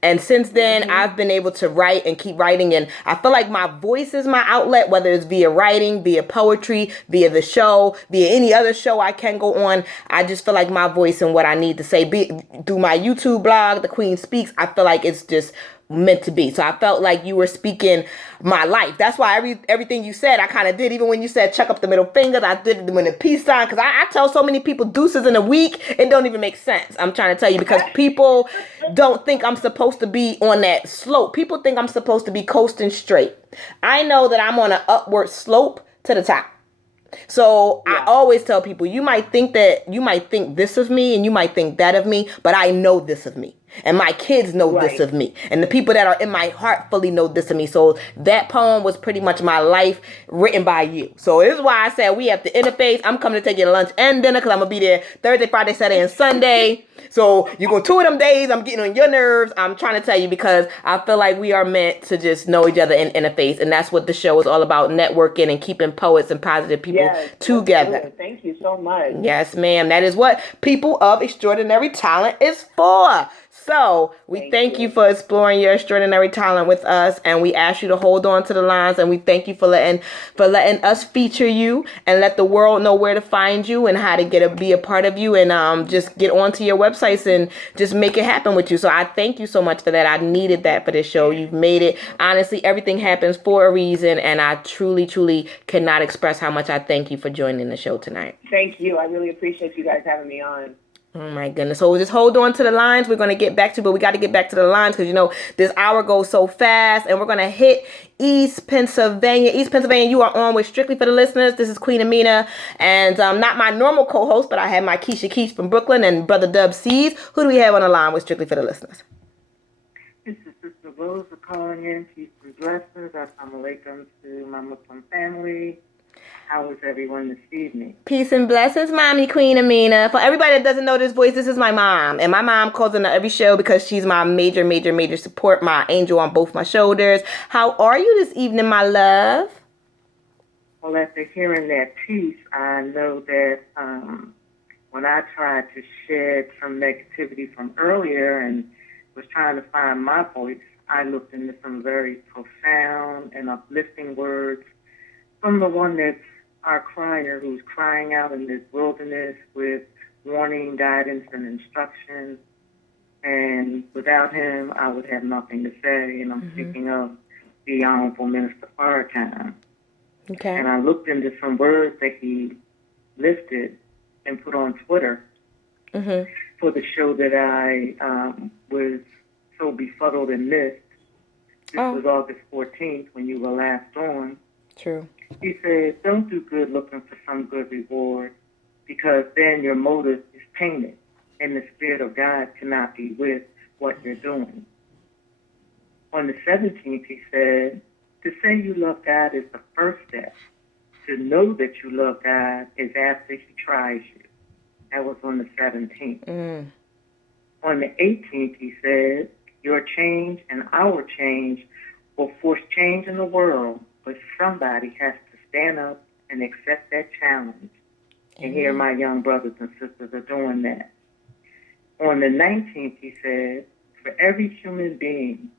And since then, I've been able to write and keep writing. And I feel like my voice is my outlet, whether it's via writing, via poetry, via the show, via any other show I can go on. I just feel like my voice and what I need to say, through my YouTube blog, The Queen Speaks, I feel like it's just meant to be. So I felt like you were speaking my life. That's why everything you said, I kind of did. Even when you said chuck up the middle fingers, I did it when the peace sign. Because I tell so many people deuces in a week, it don't even make sense. I'm trying to tell you because people don't think I'm supposed to be on that slope. People think I'm supposed to be coasting straight. I know that I'm on an upward slope to the top. So I always tell people, you might think this of me and you might think that of me, but I know this of me. And my kids know this of me. And the people that are in my heart fully know this of me. So that poem was pretty much my life written by you. So this is why I said we have to interface. I'm coming to take you to lunch and dinner because I'm going to be there Thursday, Friday, Saturday, and Sunday. So you're going to 2 of them days. I'm getting on your nerves. I'm trying to tell you because I feel like we are meant to just know each other and interface. And that's what the show is all about, networking and keeping poets and positive people together. Thank you so much. Yes, ma'am. That is what People of Extraordinary Talent is for. So we thank you for exploring your extraordinary talent with us, and we ask you to hold on to the lines, and we thank you for letting us feature you and let the world know where to find you and how to be a part of you, and just get onto your websites and just make it happen with you. So I thank you so much for that. I needed that for this show. You've made it. Honestly, everything happens for a reason, and I truly, truly cannot express how much I thank you for joining the show tonight. Thank you. I really appreciate you guys having me on. Oh my goodness. So just hold on to the lines. We're going to get back to, but we got to get back to the lines because, you know, this hour goes so fast, and we're going to hit East Pennsylvania. East Pennsylvania, you are on with Strictly for the Listeners. This is Queen Amina, and not my normal co-host, but I have my Keisha Keach from Brooklyn and Brother Dub C's. Who do we have on the line with Strictly for the Listeners? This is Sister Rosa calling in. Peace and blessings. Assalamu alaikum to my Muslim family. How is everyone this evening? Peace and blessings, Mommy Queen Amina. For everybody that doesn't know this voice, this is my mom. And my mom calls into every show because she's my major, major, major support, my angel on both my shoulders. How are you this evening, my love? Well, after hearing that piece, I know that when I tried to shed some negativity from earlier and was trying to find my voice, I looked into some very profound and uplifting words from the one that's our crier who's crying out in this wilderness with warning, guidance, and instruction. And without him, I would have nothing to say. And I'm speaking of the Honorable Minister Farrakhan. Okay. And I looked into some words that he listed and put on Twitter for the show that I was so befuddled and missed. This was August 14th when you were last on. True. He said, don't do good looking for some good reward, because then your motive is tainted, and the Spirit of God cannot be with what you're doing. On the 17th, he said, to say you love God is the first step. To know that you love God is after he tries you. That was on the 17th. Mm. On the 18th, he said, your change and our change will force change in the world, but somebody has to stand up and accept that challenge. And here my young brothers and sisters are doing that. On the 19th, he said, for every human being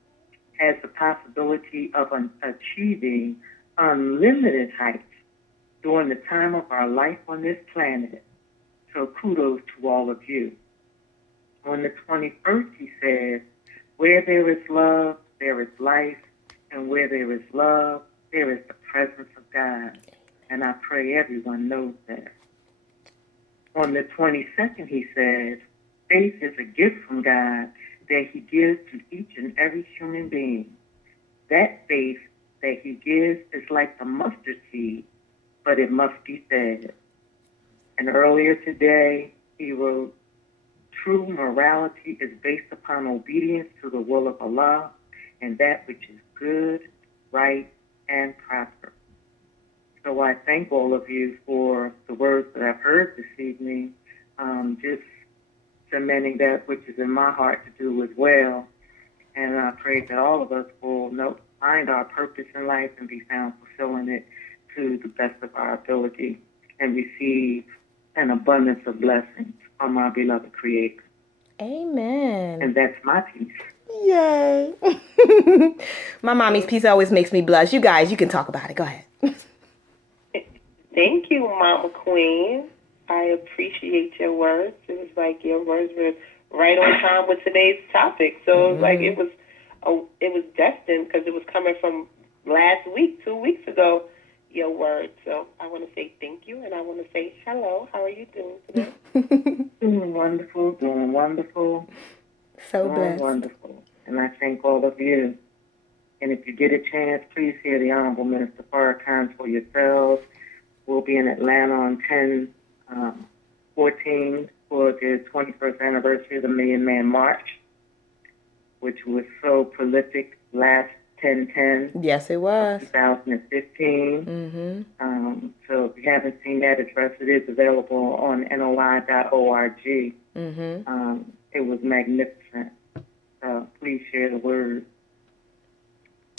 has the possibility of achieving unlimited heights during the time of our life on this planet. So kudos to all of you. On the 21st, he said, where there is love, there is life, and where there is love, there is the presence of God. And I pray everyone knows that. On the 22nd, he said, faith is a gift from God that he gives to each and every human being. That faith that he gives is like the mustard seed, but it must be fed. And earlier today, he wrote, true morality is based upon obedience to the will of Allah and that which is good, right, and proper. So I thank all of you for the words that I've heard this evening, just cementing that which is in my heart to do as well. And I pray that all of us will find our purpose in life and be found fulfilling it to the best of our ability and receive an abundance of blessings from our beloved Creator. Amen. And that's my piece. Yay. My mommy's piece always makes me blush. You guys, you can talk about it. Go ahead. Thank you, Mama Queen. I appreciate your words. It was like your words were right on time with today's topic. So it was like it was destined because it was coming from last week, 2 weeks ago, your words. So I want to say thank you, and I want to say hello. How are you doing today? Doing wonderful. So Doing blessed. wonderful. And I thank all of you. And if you get a chance, please hear the Honorable Minister Farrakhan for yourselves. We'll be in Atlanta on 10/14 for the 21st anniversary of the Million Man March, which was so prolific last 10/10. Yes, it was. 2015. So if you haven't seen that address, it is available on NOI.org. It was magnificent. Please share the word.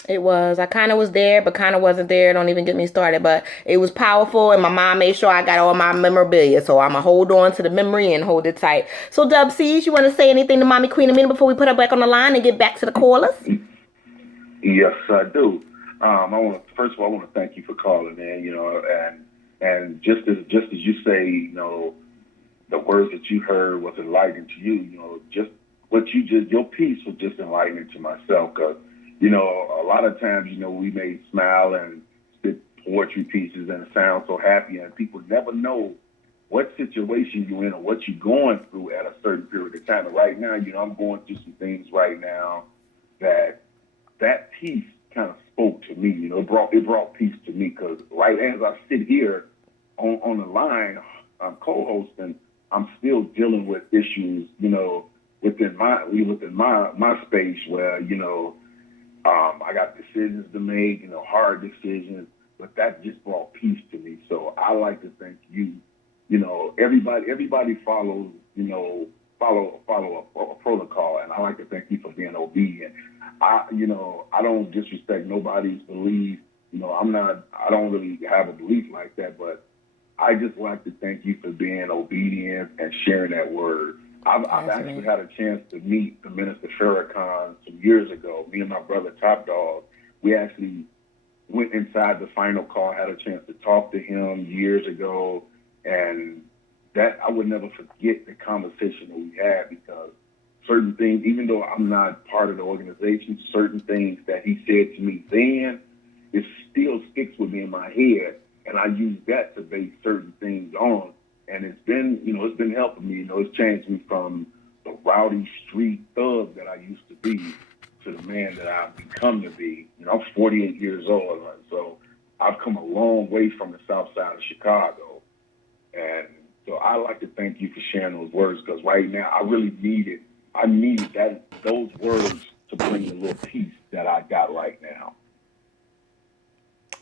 It was. I kind of was there, but kind of wasn't there. Don't even get me started. But it was powerful, and my mom made sure I got all my memorabilia. So I'm going to hold on to the memory and hold it tight. So, Dub C's, you want to say anything to Mommy Queen a minute before we put her back on the line and get back to the callers? Yes, I do. First of all, I want to thank you for calling in, and just as you say, the words that you heard was enlightening to you, just what your piece was just enlightening to myself, because, a lot of times, we may smile and spit poetry pieces and sound so happy, and people never know what situation you're in or what you're going through at a certain period of time. And right now, I'm going through some things right now that piece kind of spoke to me. It brought peace to me, because right as I sit here on the line, I'm co-hosting, I'm still dealing with issues, within my space where, I got decisions to make, hard decisions, but that just brought peace to me. So I like to thank you. Everybody follows, follow a protocol, and I like to thank you for being obedient. I don't disrespect nobody's belief. I don't really have a belief like that, but I just like to thank you for being obedient and sharing that word. I've actually had a chance to meet the Minister Farrakhan some years ago. Me and my brother Top Dog, we actually went inside the final call, had a chance to talk to him years ago, and that I would never forget the conversation that we had, because certain things, even though I'm not part of the organization, certain things that he said to me then, it still sticks with me in my head, and I use that to base certain things on. And it's been, it's been helping me. It's changed me from the rowdy street thug that I used to be to the man that I've become to be. I'm 48 years old, so I've come a long way from the south side of Chicago. And so I like to thank you for sharing those words, because right now I really needed those words to bring the little peace that I got right now.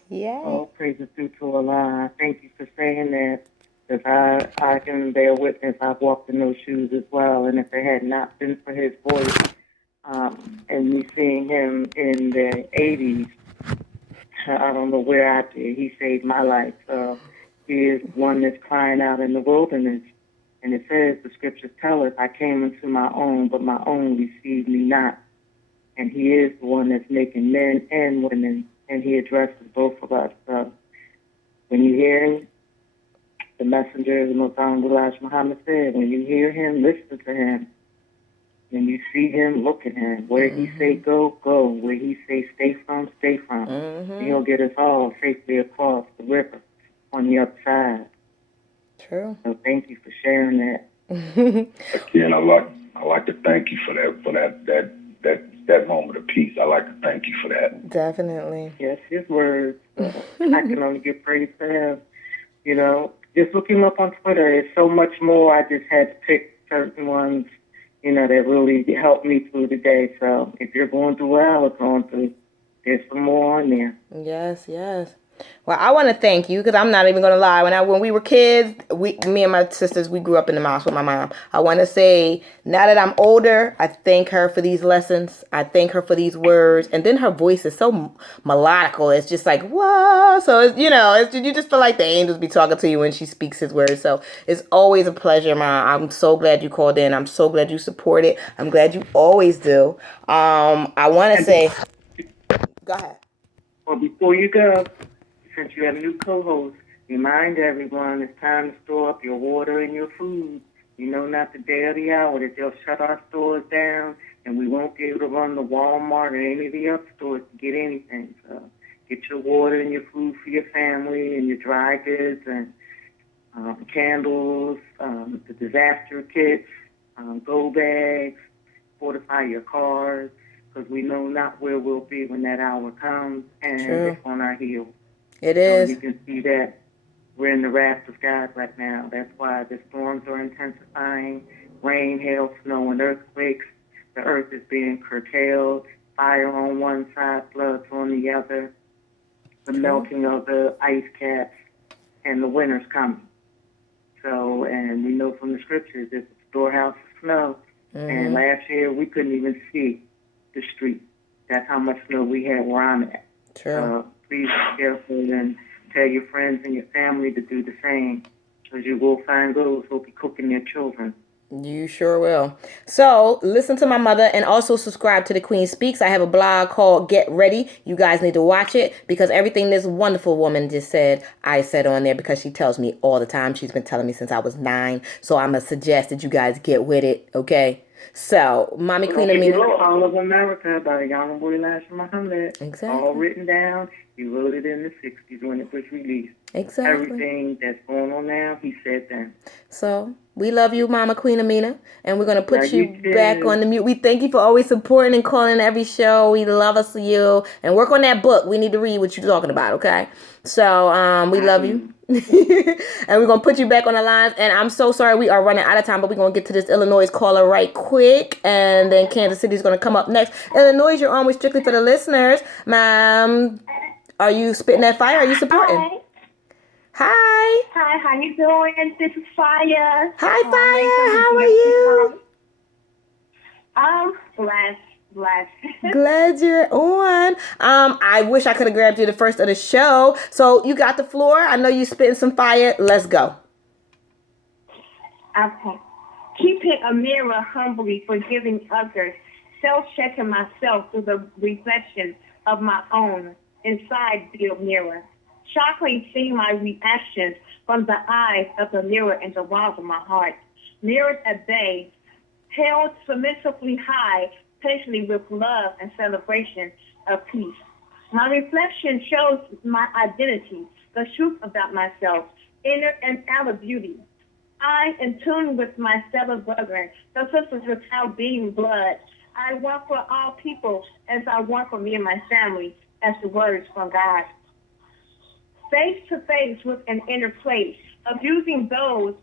Yeah. All praises due to Allah. Thank you for saying that. Because I can bear witness, I've walked in those shoes as well. And if it had not been for his voice, and me seeing him in the 80s, I don't know where I'd be. He saved my life. So he is one that's crying out in the wilderness. And it says, the scriptures tell us, I came into my own, but my own received me not. And he is the one that's making men and women, and he addresses both of us. So when you hear him, the messenger, the Most Honorable Elijah Muhammad said, when you hear him, listen to him. When you see him, look at him. Where he say go, go. Where he say stay from, stay from. He'll get us all safely across the river on the other side. True. So thank you for sharing that. Again, I like to thank you for that moment of peace. I like to thank you for that. Definitely. Yes, his words. I can only give praise to him. You know, just looking him up on Twitter, it's so much more. I just had to pick certain ones, you know, that really helped me through the day. So if you're going through what I was going through, there's some more on there. Yes, yes. Well, I want to thank you because I'm not even going to lie. When we were kids, me and my sisters, we grew up in the mosque with my mom. I want to say, now that I'm older, I thank her for these lessons. I thank her for these words. And then her voice is so melodical. It's just like, whoa. So, you just feel like the angels be talking to you when she speaks his words. So it's always a pleasure, Mom. I'm so glad you called in. I'm so glad you support it. I'm glad you always do. I want to say, go ahead. Well, before you go, since you have a new co-host, remind everyone it's time to store up your water and your food. You know, not the day or the hour that they'll shut our stores down and we won't be able to run to Walmart or any of the other stores to get anything. So get your water and your food for your family and your dry goods and candles, the disaster kits, go bags, fortify your cars, because we know not where we'll be when that hour comes, and it's on our heels. It is. You can see that we're in the wrath of God right now. That's why the storms are intensifying. Rain, hail, snow, and earthquakes. The earth is being curtailed. Fire on one side, floods on the other. The melting of the ice caps, and the winter's coming. So, and we know from the scriptures it's a storehouse of snow. And last year we couldn't even see the street. That's how much snow we had where I'm at. True. Please be careful and tell your friends and your family to do the same, because you will find those who will be cooking their children. You sure will. So listen to my mother and also subscribe to The Queen Speaks. I have a blog called Get Ready. You guys need to watch it because everything this wonderful woman just said, I said on there because she tells me all the time. She's been telling me since I was 9. So I'm going to suggest that you guys get with it, okay? So, Mommy Queen Amina. All of America by Honorable Elijah Muhammad. Exactly. All written down. He wrote it in the 60s when it was released. Exactly. Everything that's going on now, he said then. So, we love you, Mama Queen Amina, and we're going to put you back on the mute. We thank you for always supporting and calling every show. We love us you. And work on that book. We need to read what you're talking about, okay? So, we love you. And we're going to put you back on the lines. And I'm so sorry we are running out of time, but we're going to get to this Illinois caller right quick. And then Kansas City is going to come up next. Illinois, you're on with Strictly for the Listeners. Ma'am, are you spitting that fire? Are you supporting? Hi. Hi, how you doing? This is Fire. Hi, Fire. How are you? I'm blessed. Glad you're on. I wish I could have grabbed you the first of the show. So you got the floor. I know you spitting some fire. Let's go. Okay. Keeping a mirror humbly, forgiving others, self-checking myself through the reflection of my own inside the mirror. Shockingly seeing my reactions from the eyes of the mirror and the walls of my heart. Mirrors at bay, held submissively high, patiently with love and celebration of peace. My reflection shows my identity, the truth about myself, inner and outer beauty. I, in tune with my fellow brethren, the sisters without being blood. I want for all people as I want for me and my family, as the words from God. Face to face with an inner place, abusing those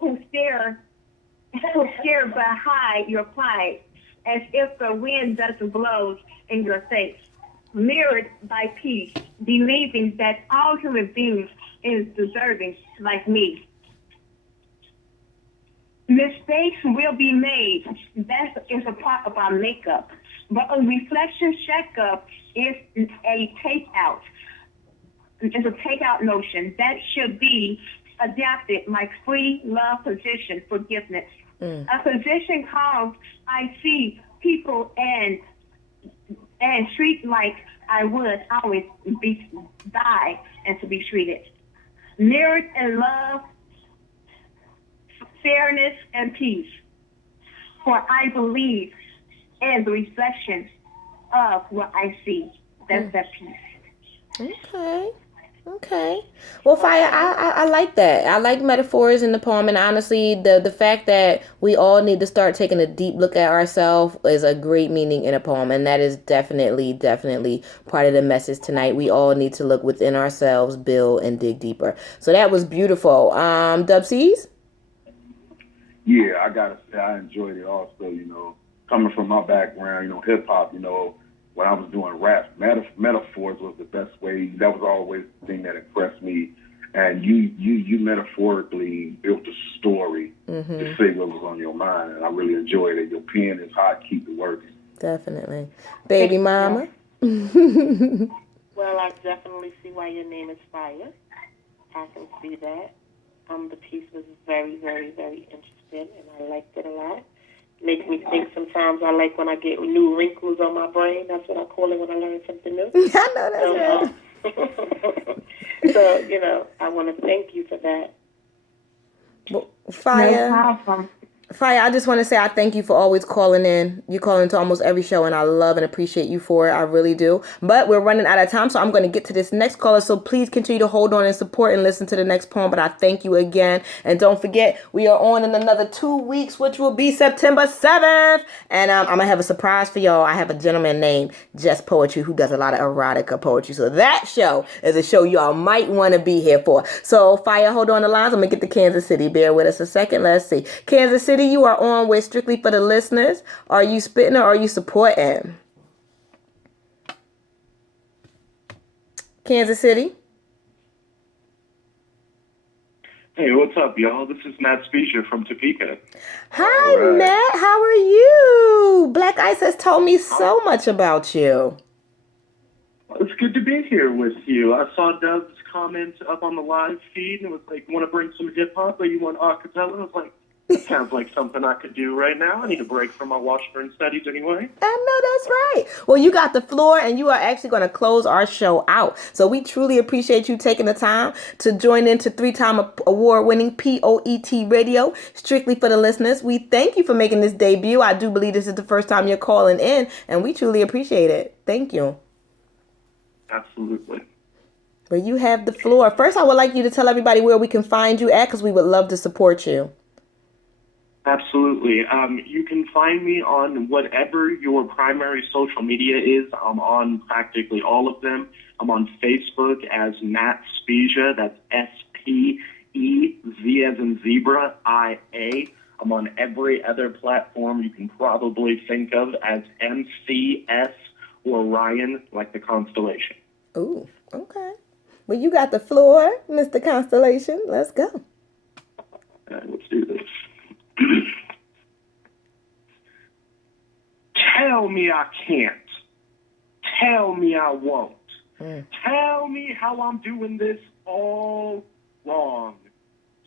who stare behind your pride, as if the wind doesn't blow in your face. Mirrored by peace, believing that all human beings is deserving like me. Mistakes will be made. That is a part of our makeup. But a reflection checkup is a takeout. It's a takeout notion that should be adapted like free love position forgiveness. A position called I see people and treat like I would always die and to be treated. Mirrored in love, fairness, and peace. For I believe in the reflection of what I see. That's that peace. Okay. Well, Fire, I like that. I like metaphors in the poem, and honestly, the fact that we all need to start taking a deep look at ourselves is a great meaning in a poem, and that is definitely part of the message tonight. We all need to look within ourselves, build, and dig deeper. So that was beautiful. Dub C's? Yeah, I gotta say I enjoyed it also, coming from my background, hip hop, when I was doing rap, metaphors was the best way. That was always the thing that impressed me. And you metaphorically built a story to say what was on your mind, and I really enjoyed it. Your pen is hot, keep it working. Definitely. Baby mama? Well, I definitely see why your name is Fire. I can see that. The piece was very, very, very interesting, and I liked it a lot. Makes me think sometimes I like when I get new wrinkles on my brain. That's what I call it when I learn something new. I know that's right. So, I want to thank you for that. Well, Fire. No problem. Fire, I just want to say I thank you for always calling in. You call into almost every show, and I love and appreciate you for it. I really do. But we're running out of time, so I'm going to get to this next caller. So please continue to hold on and support and listen to the next poem. But I thank you again. And don't forget, we are on in another 2 weeks, which will be September 7th. And I'm going to have a surprise for y'all. I have a gentleman named Just Poetry who does a lot of erotica poetry. So that show is a show y'all might want to be here for. So Fire, hold on the lines. I'm going to get to Kansas City. Bear with us a second. Let's see. Kansas City, you are on with Strictly for the Listeners. Are you spitting or are you supporting? Kansas City? Hey, what's up, y'all? This is Matt Spezia from Topeka. Hi, Matt. How are you? Black Ice has told me so much about you. It's good to be here with you. I saw Doug's comment up on the live feed, and it was like, want to bring some hip-hop, or you want acapella? I was like, that sounds like something I could do right now. I need a break from my Washburn studies anyway. I know that's right. Well, you got the floor, and you are actually going to close our show out. So we truly appreciate you taking the time to join into 3-time award-winning POET Radio, Strictly for the Listeners. We thank you for making this debut. I do believe this is the first time you're calling in, and we truly appreciate it. Thank you. Absolutely. Well, you have the floor. First, I would like you to tell everybody where we can find you at, because we would love to support you. Absolutely. You can find me on whatever your primary social media is. I'm on practically all of them. I'm on Facebook as Matt Spezia. That's SPEZ as in zebra, IA. I'm on every other platform you can probably think of as MCS or Ryan, like the constellation. Ooh, okay. Well, you got the floor, Mr. Constellation. Let's go. Let's do this. Tell me I can't. Tell me I won't. Tell me how I'm doing this all wrong.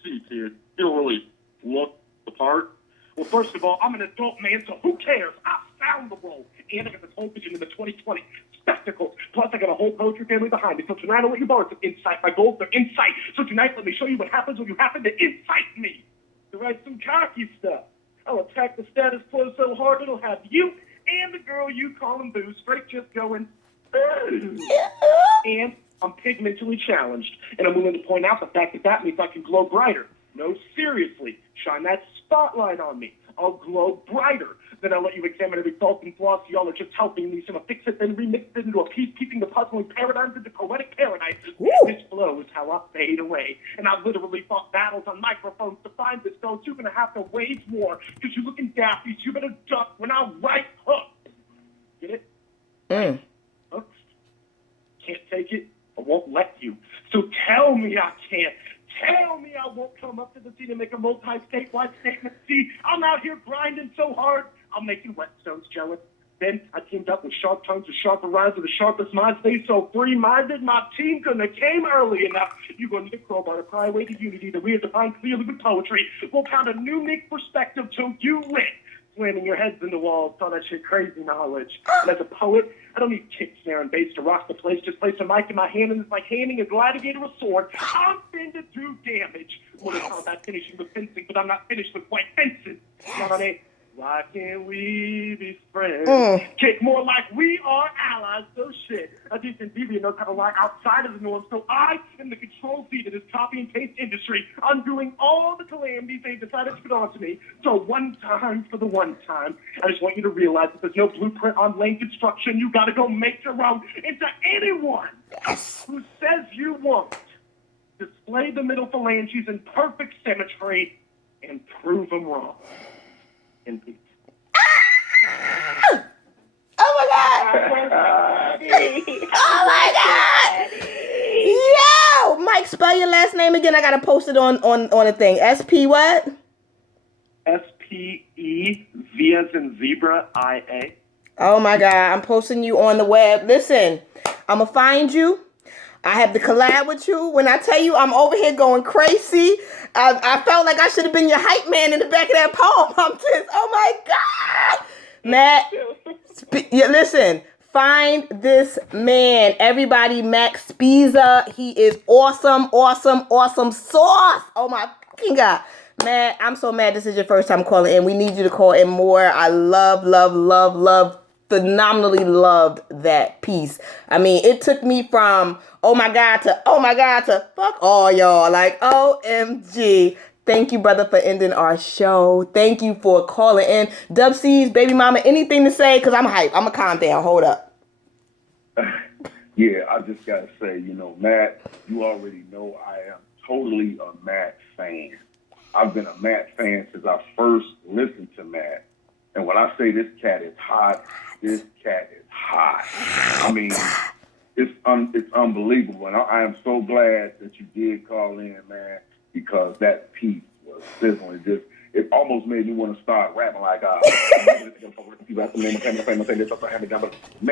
See, kid, you don't really look the part. Well, first of all, I'm an adult man, so who cares? I found the role. And I got the whole vision in the 2020 spectacles. Plus, I got a whole poetry family behind me. So tonight, I want you borrow some insight. My goals, they're insight. So tonight, let me show you what happens when you happen to incite me to write some cocky stuff. I'll attack the status quo so hard it'll have you and the girl you call him boo straight just going, ooh. And I'm pigmentally challenged, and I'm willing to point out the fact that that means I can glow brighter. No, seriously, shine that spotlight on me. I'll glow brighter. Then I'll let you examine every fault and flaw, so y'all are just helping me. So I'll fix it, then remix it into a piece, keeping the puzzling paradigms into poetic paradise. This flow is how I fade away. And I've literally fought battles on microphones to find this stone. You're going to have to wage war, because you're looking daffy, so you better duck when I write hooks. Get it? Hooks. Can't take it, I won't let you. So tell me I can't. Tell me I won't come up to the scene and make a multi-statewide statement. See, I'm out here grinding so hard, I'll make you whetstones jealous. Then I teamed up with sharp tongues with sharper rhymes with the sharpest minds. Stay so free-minded, my team couldn't have came early enough. You're going to need a crowbar to pry away the unity that we have defined clearly with poetry. We'll count a unique perspective till you lit. Slamming your heads in the walls, all that shit crazy knowledge. And as a poet, I don't need kick, snare, and bass to rock the place. Just place a mic in my hand and it's like handing a gladiator a sword. I'm fin to do damage. Well, it's all about finishing with fencing, but I'm not finished with white fences. Not on it. Why can't we be friends? Kick more like we are allies. So shit. A decent deviant knows how to lie outside of the norm. So I am the control seat of this copy and paste industry. Undoing all the calamities they decided to put onto me. So one time for the one time, I just want you to realize that there's no blueprint on lane construction. You gotta go make your own. And to anyone who says you won't, display the middle phalanges in perfect symmetry and prove them wrong. In peace. Oh my God! Oh my God! Yo, Mike, spell your last name again. I gotta post it on a thing. SP what? SPE, Z as in zebra, IA. Oh my God! I'm posting you on the web. Listen, I'm gonna find you. I have to collab with you. When I tell you I'm over here going crazy, I felt like I should have been your hype man in the back of that poem. I'm just, oh my God. Matt, listen, find this man. Everybody, Max Spiza. He is awesome, awesome, awesome sauce. Oh my fucking God. Matt, I'm so mad this is your first time calling in. We need you to call in more. I love, phenomenally loved that piece. I mean, it took me from oh my God to fuck all y'all. Like, OMG. Thank you, brother, for ending our show. Thank you for calling in. Dub C's, baby mama, anything to say? Because I'm hyped. I'm going to calm down. Hold up. Yeah, I just got to say, Matt, you already know I am totally a Matt fan. I've been a Matt fan since I first listened to Matt. And when I say this cat is hot, this cat is hot. I mean, it's unbelievable. And I am so glad that you did call in, man, because that piece was sizzling. It almost made me want to start rapping like, man,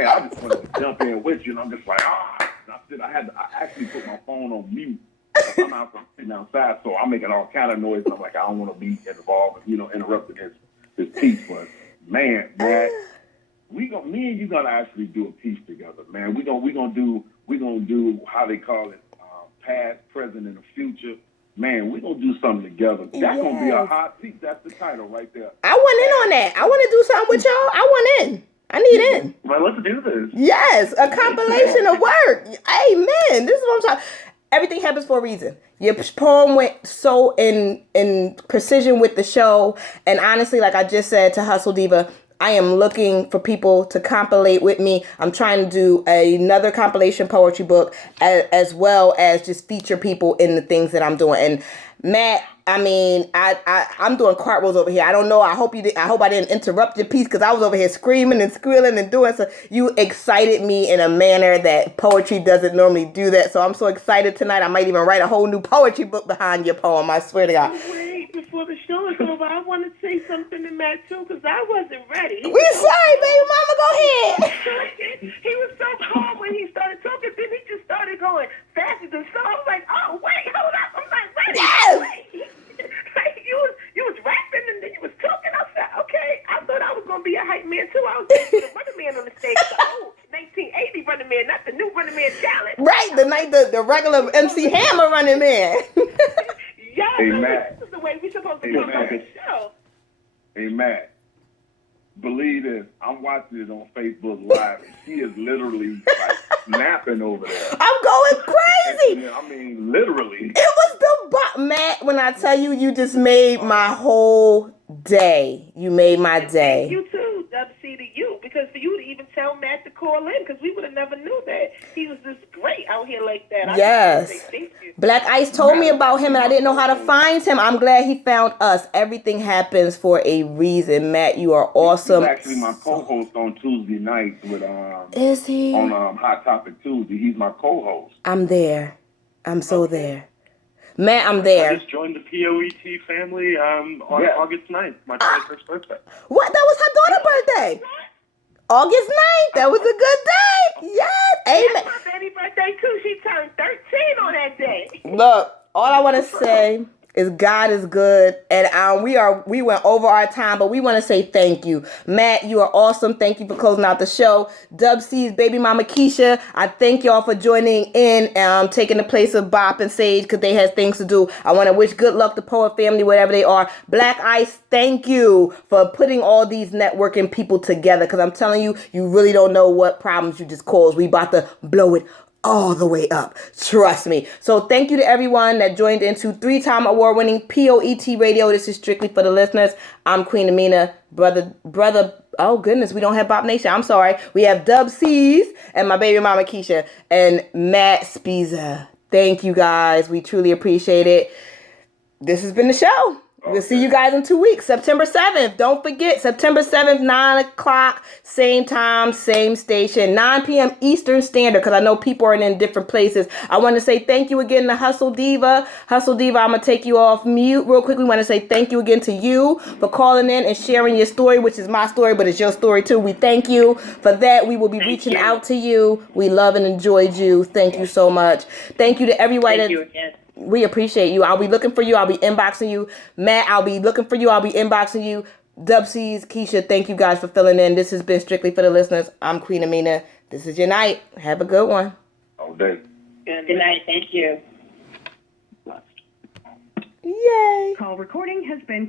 I just wanted to jump in with you, and I'm just like, I actually put my phone on mute. I'm sitting outside, so I'm making all kind of noise, and I'm like, I don't want to be involved and, interrupting this piece. But, man, me and you gonna actually do a piece together, man. We gonna do how they call it, past, present, and the future. Man, we gonna do something together. That's gonna be a hot piece. That's the title right there. I want in on that. I want to do something with y'all. I want in. I need in. Well, let's do this. Yes, a compilation of work. Amen. This is what I'm talking. Everything happens for a reason. Your poem went so in precision with the show. And honestly, like I just said to Hustle Diva, I am looking for people to compilate with me. I'm trying to do another compilation poetry book as well as just feature people in the things that I'm doing. And Matt, I mean, I'm doing cartwheels over here. I don't know. I hope I didn't interrupt your piece because I was over here screaming and squealing and doing so. You excited me in a manner that poetry doesn't normally do that. So I'm so excited tonight. I might even write a whole new poetry book behind your poem. I swear to God. Wait, before the show is over, I want to say something to Matt too because I wasn't ready. We sorry, baby mama. Go ahead. He was so calm when he started talking. Then he just started going faster than so. I was like, oh wait, hold up. I'm not ready. Yes. Wait. Like you was rapping and then you was talking. I said, okay. I thought I was gonna be a hype man too. I was thinking the Running Man on the stage, the old 1980 Running Man, not the new Running Man challenge. Right, the regular MC Hammer Running Man. Yes, Hey, Matt. this is the way we supposed to talk about the show. Hey, Matt, believe this. I'm watching it on Facebook Live, and she is literally like snapping over there. I'm going crazy. I mean, literally. It was the Matt, when I tell you, you just made my whole day. You made my day. Thank you too, WC to you, because for you to even tell Matt to call in, because we would have never knew that he was just great out here like that. Yes. I just wanna say thank you. Black Ice told me about him, and I didn't know how to find him. I'm glad he found us. Everything happens for a reason, Matt. You are awesome. He's actually my co-host on Tuesday nights with Is he? on Hot Topic Tuesday. He's my co-host. I'm there. I'm so there. Matt, I'm I there. just joined the POET family on August 9th, my 21st birthday. What? That was her daughter's birthday. August 9th. That was a good day. Yes. Amen. That's my baby birthday too. She turned 13 on that day. Look, all I want to say is God is good, and we went over our time, but we want to say thank you, Matt. You are awesome. Thank you for closing out the show. Dub C's baby mama Keisha, I thank y'all for joining in, taking the place of Bop and Sage because they had things to do. I want to wish good luck to Poet family, wherever they are. Black Ice, thank you for putting all these networking people together because I'm telling you, you really don't know what problems you just caused. We about to blow it all the way up. Trust me. So thank you to everyone that joined into 3-time award-winning POET Radio. This is strictly for the listeners. I'm Queen Amina. Brother, oh goodness, we don't have Bop Nation. I'm sorry. We have Dub C's and my baby mama Keisha and Matt Spiza. Thank you guys. We truly appreciate it. This has been the show. We'll see you guys in 2 weeks, September 7th. Don't forget, September 7th, 9 o'clock, same time, same station, 9 p.m. Eastern Standard, because I know people are in different places. I want to say thank you again to Hustle Diva. Hustle Diva, I'm going to take you off mute real quick. We want to say thank you again to you for calling in and sharing your story, which is my story, but it's your story too. We thank you for that. We will be reaching out to you. We love and enjoyed you. Thank you so much. Thank you to everybody. Thank you again. We appreciate you. I'll be looking for you. I'll be inboxing you. Matt, I'll be looking for you. I'll be inboxing you. Dub C's, Keisha, thank you guys for filling in. This has been Strictly for the Listeners. I'm Queen Amina. This is your night. Have a good one. All day. Good night. Thank you. Yay. Call recording has been